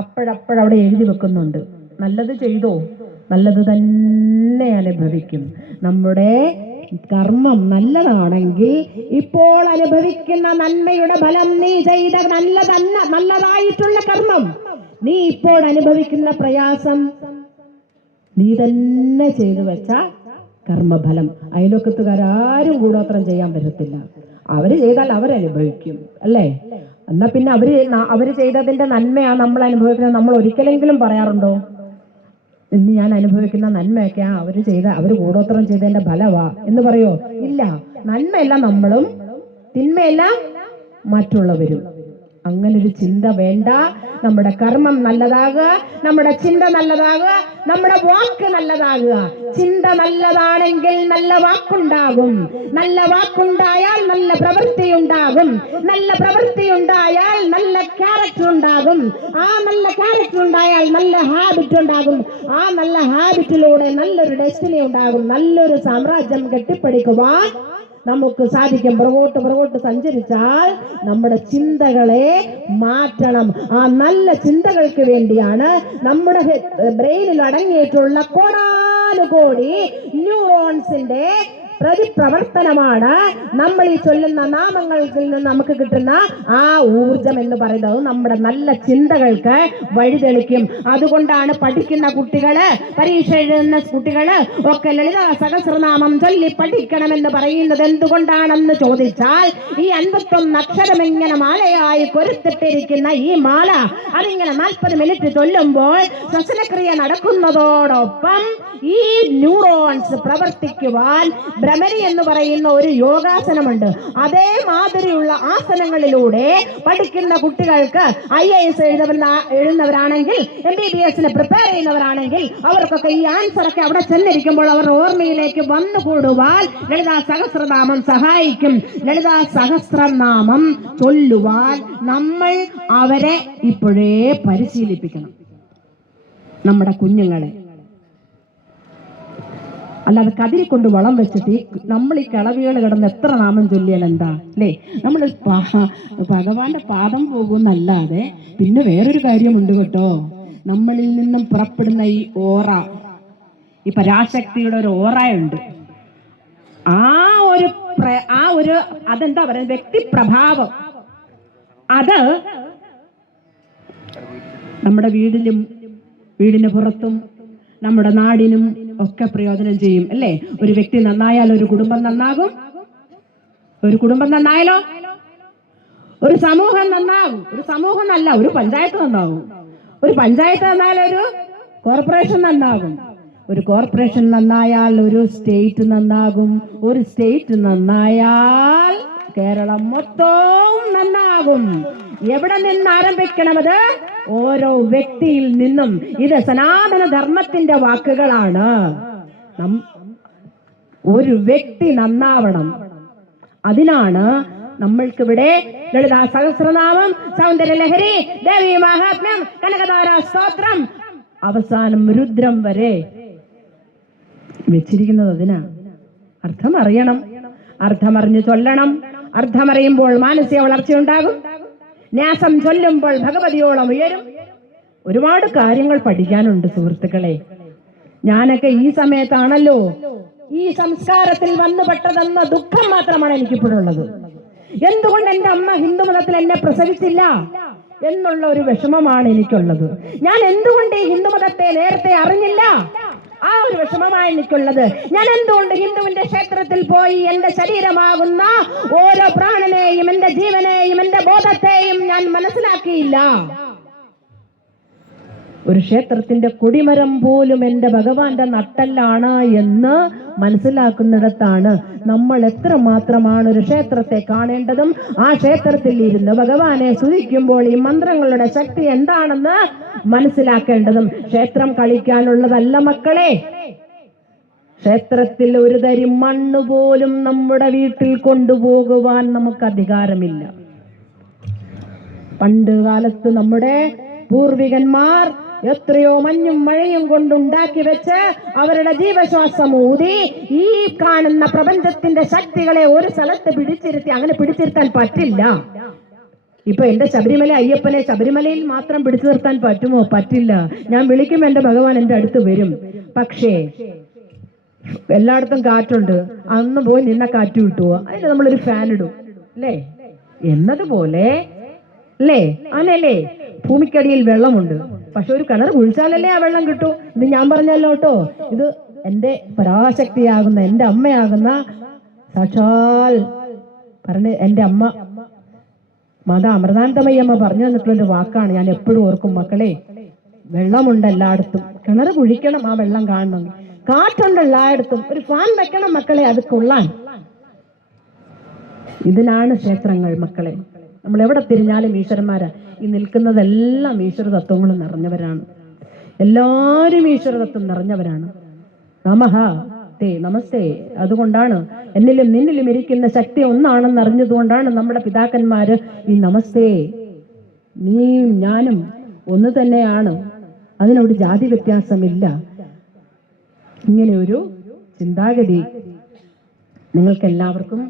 അപ്പോഴവിടെ എഴുതി വെക്കുന്നുണ്ട്. നല്ലത് ചെയ്തോ, നല്ലത് തന്നെ അനുഭവിക്കും. നമ്മുടെ കർമ്മം നല്ലതാണെങ്കിൽ ഇപ്പോൾ അനുഭവിക്കുന്ന നന്മയുടെ ഫലം, നീ ചെയ്ത നല്ലതായിട്ടുള്ള കർമ്മം, നീ ഇപ്പോൾ അനുഭവിക്കുന്ന പ്രയാസം, നീ തന്നെ ചെയ്തു വെച്ച കർമ്മഫലം. അയൽവക്കത്തുകാരും കൂടോത്രം ചെയ്യാൻ പറ്റത്തില്ല. അവര് ചെയ്താൽ അവരനുഭവിക്കും, അല്ലേ? എന്നാ പിന്നെ അവര് ചെയ്തതിന്റെ നന്മയാ നമ്മൾ അനുഭവിക്കുന്നത്. നമ്മൾ ഒരിക്കലെങ്കിലും പറയാറുണ്ടോ, ഇന്ന് ഞാൻ അനുഭവിക്കുന്ന നന്മയൊക്കെയാ അവര് കൂടോത്രം ചെയ്തതിന്റെ ഫലവാ എന്ന് പറയോ? ഇല്ല. നന്മയെല്ലാം നമ്മളും, തിന്മയെല്ലാം മറ്റുള്ളവരും. അങ്ങനൊരു ചിന്ത വേണ്ട. നമ്മുടെ കർമ്മം നല്ലതാകുക, നമ്മുടെ ചിന്ത നല്ലതാകുക, നമ്മുടെ വാക്ക് നല്ലതാകുക. ചിന്ത നല്ലതാണെങ്കിൽ നല്ല വാക്കുണ്ടാകും, നല്ല വാക്കുണ്ടായാൽ നല്ല പ്രവൃത്തി ഉണ്ടാകും, നല്ല പ്രവൃത്തി ഉണ്ടായാൽ നല്ല ക്യാരക്ടർ ഉണ്ടാകും, ആ നല്ല ക്യാരക്ടർ ഉണ്ടായാൽ നല്ല ഹാബിറ്റ് ഉണ്ടാകും, ആ നല്ല ഹാബിറ്റിലൂടെ നല്ലൊരു ഡെസ്റ്റിനി ഉണ്ടാകും. നല്ലൊരു സാമ്രാജ്യം കെട്ടിപ്പടുക്കുവാൻ നമുക്ക് സാധിക്കും. പുറകോട്ട് സഞ്ചരിച്ചാൽ നമ്മുടെ ചിന്തകളെ മാറ്റണം. ആ നല്ല ചിന്തകൾക്ക് വേണ്ടിയാണ് നമ്മുടെ ബ്രെയിനിൽ അടങ്ങിയിട്ടുള്ള കോടാനുകോടി ന്യൂറോൺസിന്റെ പ്രതിപ്രവർത്തനമാണ് നമ്മൾ ഈ ചൊല്ലുന്ന നാമങ്ങളിൽ നിന്ന് നമുക്ക് കിട്ടുന്ന ആ ഊർജം എന്ന് പറയുന്നത്. നമ്മുടെ നല്ല ചിന്തകൾക്ക് വഴിതെളിക്കും. അതുകൊണ്ടാണ് പഠിക്കുന്ന കുട്ടികള്, പരീക്ഷ എഴുതുന്ന കുട്ടികള് ഒക്കെ ലളിതാ സഹസ്രനാമം ചൊല്ലി പഠിക്കണമെന്ന് പറയുന്നത്. എന്തുകൊണ്ടാണെന്ന് ചോദിച്ചാൽ, ഈ 51 അക്ഷരം ഇങ്ങനെ മാലയായി കൊരുത്തിട്ടിരിക്കുന്ന ഈ മാല അതിങ്ങനെ 40 മിനിറ്റ് ചൊല്ലുമ്പോൾ ശ്വസനക്രിയ നടക്കുന്നതോടൊപ്പം ഈ ന്യൂറോൺസ് പ്രവർത്തിക്കുവാൻ ഭ്രമരി എന്ന് പറയുന്ന ഒരു യോഗാസനമുണ്ട്. അതേമാതിരിയുള്ള ആസനങ്ങളിലൂടെ പഠിക്കുന്ന കുട്ടികൾക്ക് IAS എഴുതുന്നവരാണെങ്കിൽ, MBBS പ്രിപ്പയർ ചെയ്യുന്നവരാണെങ്കിൽ അവർക്കൊക്കെ ഈ ആൻസറൊക്കെ അവിടെ ചെന്നിരിക്കുമ്പോൾ അവർ ഓർമ്മയിലേക്ക് വന്നുകൂടുവാൻ ലളിതാ സഹസ്രനാമം സഹായിക്കും. ലളിതാ സഹസ്രനാമം ചൊല്ലുവാൻ നമ്മൾ അവരെ ഇപ്പോഴേ പരിശീലിപ്പിക്കണം, നമ്മുടെ കുഞ്ഞുങ്ങളെ. അല്ലാതെ കതിരിക്കൊണ്ട് വളം വെച്ചിട്ട് നമ്മൾ ഈ കിളവികൾ കിടന്ന് എത്ര നാമം ചൊല്ലിയാൽ എന്താ, അല്ലേ? നമ്മൾ ഭഗവാന്റെ പാദം പോകുന്നല്ലാതെ പിന്നെ വേറൊരു കാര്യമുണ്ട് കേട്ടോ. നമ്മളിൽ നിന്നും പുറപ്പെടുന്ന ഈ ഓറ, ഈ പരാശക്തിയുടെ ഒരു ഓറയുണ്ട്. ആ ഒരു അതെന്താ പറയുക, വ്യക്തിപ്രഭാവം. അത് നമ്മുടെ വീടിന് പുറത്തും നമ്മുടെ നാടിനും ഒക്കെ പ്രയോജനം ചെയ്യും, അല്ലേ? ഒരു വ്യക്തി നന്നായാൽ ഒരു കുടുംബം നന്നാകും, ഒരു കുടുംബം നന്നായാലോ ഒരു സമൂഹം നന്നാകും, ഒരു സമൂഹം നല്ല ഒരു പഞ്ചായത്ത് നന്നാകും, ഒരു പഞ്ചായത്ത് നന്നായാൽ ഒരു കോർപ്പറേഷൻ നന്നാകും, ഒരു കോർപ്പറേഷൻ നന്നായാൽ ഒരു സ്റ്റേറ്റ് നന്നാകും, ഒരു സ്റ്റേറ്റ് നന്നായാൽ കേരളം മൊത്തവും നന്നാകും. എവിടെ നിന്ന് ആരംഭിക്കണമത്? ഓരോ വ്യക്തിയിൽ നിന്നും. ഇത് സനാതന ധർമ്മത്തിന്റെ വാക്കുകളാണ്. ഒരു വ്യക്തി നന്നാവണം. അതിനാണ് നമ്മൾക്കിവിടെ ലളിതാ സഹസ്രനാമം, സൗന്ദര്യലഹരി, ദേവി മഹാത്മ്യം, കനകധാര സ്തോത്രം, അവസാനം രുദ്രം വരെ വെച്ചിരിക്കുന്നത്. അതിനാ അർത്ഥം അറിയണം, അർത്ഥമറിഞ്ഞ് ചൊല്ലണം. അർത്ഥമറിയുമ്പോൾ മാനസിക വളർച്ചയുണ്ടാകും. ന്യാസം ചൊല്ലുമ്പോൾ ഭഗവതിയോളം ഉയരും. ഒരുപാട് കാര്യങ്ങൾ പഠിക്കാനുണ്ട് സുഹൃത്തുക്കളെ. ഞാനൊക്കെ ഈ സമയത്താണല്ലോ ഈ സംസ്കാരത്തിൽ വന്നുപെട്ടതെന്ന ദുഃഖം മാത്രമാണ് എനിക്കിപ്പോഴുള്ളത്. എന്തുകൊണ്ട് എന്റെ അമ്മ ഹിന്ദുമതത്തിൽ എന്നെ പ്രസവിച്ചില്ല എന്നുള്ള ഒരു വിഷമമാണ് എനിക്കുള്ളത്. ഞാൻ എന്തുകൊണ്ട് ഈ ഹിന്ദുമതത്തെ നേരത്തെ അറിഞ്ഞില്ല, ആ ഒരു വിഷമമാണ് എനിക്കുള്ളത്. ഞാൻ എന്തുകൊണ്ട് ഹിന്ദുവിന്റെ ക്ഷേത്രത്തിൽ പോയി എന്റെ ശരീരമാകുന്ന ഓരോ പ്രാണനെയും, എന്റെ ജീവനെയും, എന്റെ ബോധത്തെയും ഞാൻ മനസ്സിലാക്കിയില്ല. ഒരു ക്ഷേത്രത്തിന്റെ കൊടിമരം പോലും എന്റെ ഭഗവാന്റെ നട്ടല്ലാണ് എന്ന് മനസ്സിലാക്കുന്നിടത്താണ് നമ്മൾ എത്രമാത്രമാണ് ഒരു ക്ഷേത്രത്തെ കാണേണ്ടതും ആ ക്ഷേത്രത്തിൽ ഇരുന്ന് ഭഗവാനെ സ്തുതിക്കുമ്പോൾ ഈ മന്ത്രങ്ങളുടെ ശക്തി എന്താണെന്ന് മനസ്സിലാക്കേണ്ടതും. ക്ഷേത്രം കളിക്കാനുള്ളതല്ല മക്കളെ. ക്ഷേത്രത്തിൽ ഒരു തരി മണ്ണ് പോലും നമ്മുടെ വീട്ടിൽ കൊണ്ടുപോകുവാൻ നമുക്ക് അധികാരമില്ല. പണ്ട് കാലത്ത് നമ്മുടെ പൂർവികന്മാർ എത്രയോ മഞ്ഞും മഴയും കൊണ്ടുണ്ടാക്കി വെച്ച് അവരുടെ ജീവശ്വാസം ഊതി ഈ കാണുന്ന പ്രപഞ്ചത്തിന്റെ ശക്തികളെ ഒരു സ്ഥലത്ത് പിടിച്ചിരുത്തി. അങ്ങനെ പിടിച്ചിരുത്താൻ പറ്റില്ല. ഇപ്പൊ എന്റെ ശബരിമല അയ്യപ്പനെ ശബരിമലയിൽ മാത്രം പിടിച്ചു നിർത്താൻ പറ്റുമോ? പറ്റില്ല. ഞാൻ വിളിക്കുമ്പോ എന്റെ ഭഗവാൻ എന്റെ അടുത്ത് വരും. പക്ഷേ എല്ലായിടത്തും കാറ്റുണ്ട്, അന്ന് പോയി നിന്നെ കാറ്റ് കിട്ടുവോ? അതിന് നമ്മളൊരു ഫാൻ ഇടും അല്ലേ? എന്നതുപോലെ അല്ലേ? അങ്ങനല്ലേ? ഭൂമിക്കടിയിൽ വെള്ളമുണ്ട്, പക്ഷെ ഒരു കിണർ കുഴിച്ചാലല്ലേ ആ വെള്ളം കിട്ടൂ. ഇത് ഞാൻ പറഞ്ഞല്ലോ കേട്ടോ. ഇത് എന്റെ പരാശക്തിയാകുന്ന എന്റെ അമ്മയാകുന്ന സാക്ഷാൽ എന്റെ അമ്മ മാതാ അമൃതാനന്ദമയ്യമ്മ പറഞ്ഞു തന്നിട്ടുള്ളൊരു വാക്കാണ്. ഞാൻ എപ്പോഴും ഓർക്കും, മക്കളെ, വെള്ളമുണ്ട് എല്ലായിടത്തും, കിണർ കുഴിക്കണം ആ വെള്ളം കാണണം. കാറ്റുണ്ട് എല്ലായിടത്തും, ഒരു ഫാൻ വെക്കണം മക്കളെ അത് കൊള്ളാൻ. ഇതിനാണ് ക്ഷേത്രങ്ങൾ മക്കളെ. നമ്മൾ എവിടെ തിരിഞ്ഞാലും ഈശ്വരന്മാരാ. ഈ നിൽക്കുന്നതെല്ലാം ഈശ്വര തത്വങ്ങളും നിറഞ്ഞവരാണ്. എല്ലാവരും ഈശ്വര തത്വം നിറഞ്ഞവരാണ്. നമഃ തേ നമസ്തേ. അതുകൊണ്ടാണ് എന്നിലും നിന്നിലും ഇരിക്കുന്ന ശക്തി ഒന്നാണെന്ന് അറിഞ്ഞതുകൊണ്ടാണ് നമ്മുടെ പിതാക്കന്മാര് ഈ നമസ്തേ, നീയും ഞാനും ഒന്ന് തന്നെയാണ്, അതിനോട് ജാതി വ്യത്യാസമില്ല, ഇങ്ങനെ ഒരു ചിന്താഗതി നിങ്ങൾക്ക് എല്ലാവർക്കും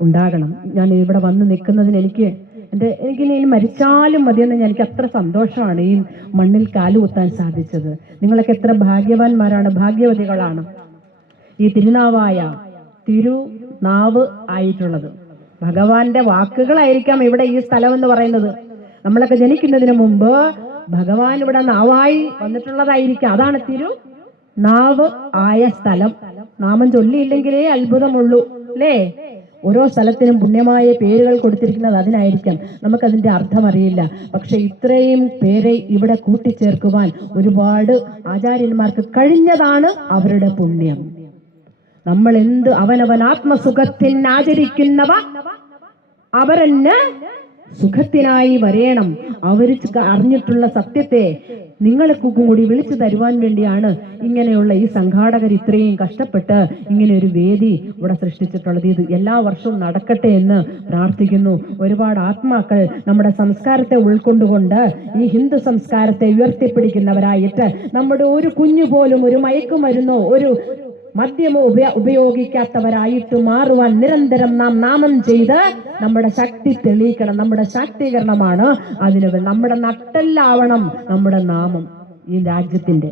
ഉണ്ടാകണം. ഞാൻ ഇവിടെ വന്ന് നിൽക്കുന്നതിന് എനിക്കിനി മരിച്ചാലും മതിയെന്ന് എനിക്ക് അത്ര സന്തോഷമാണ് ഈ മണ്ണിൽ കാലുകുത്താൻ സാധിച്ചത്. നിങ്ങളൊക്കെ എത്ര ഭാഗ്യവാന്മാരാണ്, ഭാഗ്യവതികളാണ്. ഈ തിരുനാവായ തിരുനാവ് ആയിട്ടുള്ളത് ഭഗവാന്റെ വാക്കുകളായിരിക്കാം ഇവിടെ ഈ സ്ഥലം എന്ന് പറയുന്നത്. നമ്മളൊക്കെ ജനിക്കുന്നതിന് മുമ്പ് ഭഗവാൻ ഇവിടെ നാവായി വന്നിട്ടുള്ളതായിരിക്കാം. അതാണ് തിരുനാവ് ആയ സ്ഥലം. നാമം ചൊല്ലിയില്ലെങ്കിലേ അത്ഭുതമുള്ളൂ അല്ലേ? ഓരോ സ്ഥലത്തിനും പുണ്യമായ പേരുകൾ കൊടുത്തിരിക്കുന്നത് അതിനായിരിക്കാം. നമുക്കതിന്റെ അർത്ഥം അറിയില്ല. പക്ഷെ ഇത്രയും പേരെ ഇവിടെ കൂട്ടിച്ചേർക്കുവാൻ ഒരുപാട് ആചാര്യന്മാർക്ക് കഴിഞ്ഞതാണ് അവരുടെ പുണ്യം. നമ്മൾ എന്ത് അവനവൻ ആത്മസുഖത്തിന് ആചരിക്കുന്നവ അവരെന്നെ സുഖത്തിനായി വരേണം. അവർ അറിഞ്ഞിട്ടുള്ള സത്യത്തെ നിങ്ങൾക്ക് കൂടി വിളിച്ചു തരുവാൻ വേണ്ടിയാണ് ഇങ്ങനെയുള്ള ഈ സംഘാടകർ ഇത്രയും കഷ്ടപ്പെട്ട് ഇങ്ങനെ ഒരു വേദി ഇവിടെ സൃഷ്ടിച്ചിട്ടുള്ളത്. ഇത് എല്ലാ വർഷവും നടക്കട്ടെ എന്ന് പ്രാർത്ഥിക്കുന്നു. ഒരുപാട് ആത്മാക്കൾ നമ്മുടെ സംസ്കാരത്തെ ഉൾക്കൊണ്ടുകൊണ്ട് ഈ ഹിന്ദു സംസ്കാരത്തെ ഉയർത്തിപ്പിടിക്കുന്നവരായിട്ട് നമ്മുടെ ഒരു കുഞ്ഞു പോലും ഒരു മയക്കുമരുന്നോ ഒരു മദ്യമോ ഉപയോഗിക്കാത്തവരായിട്ട് മാറുവാൻ നിരന്തരം നാം നാമം ചെയ്ത് നമ്മുടെ ശക്തി തെളിയിക്കണം. നമ്മുടെ ശാക്തീകരണമാണ് അതിന്. നമ്മുടെ നട്ടെല്ലാവണം നമ്മുടെ നാമം ഈ രാജ്യത്തിന്റെ.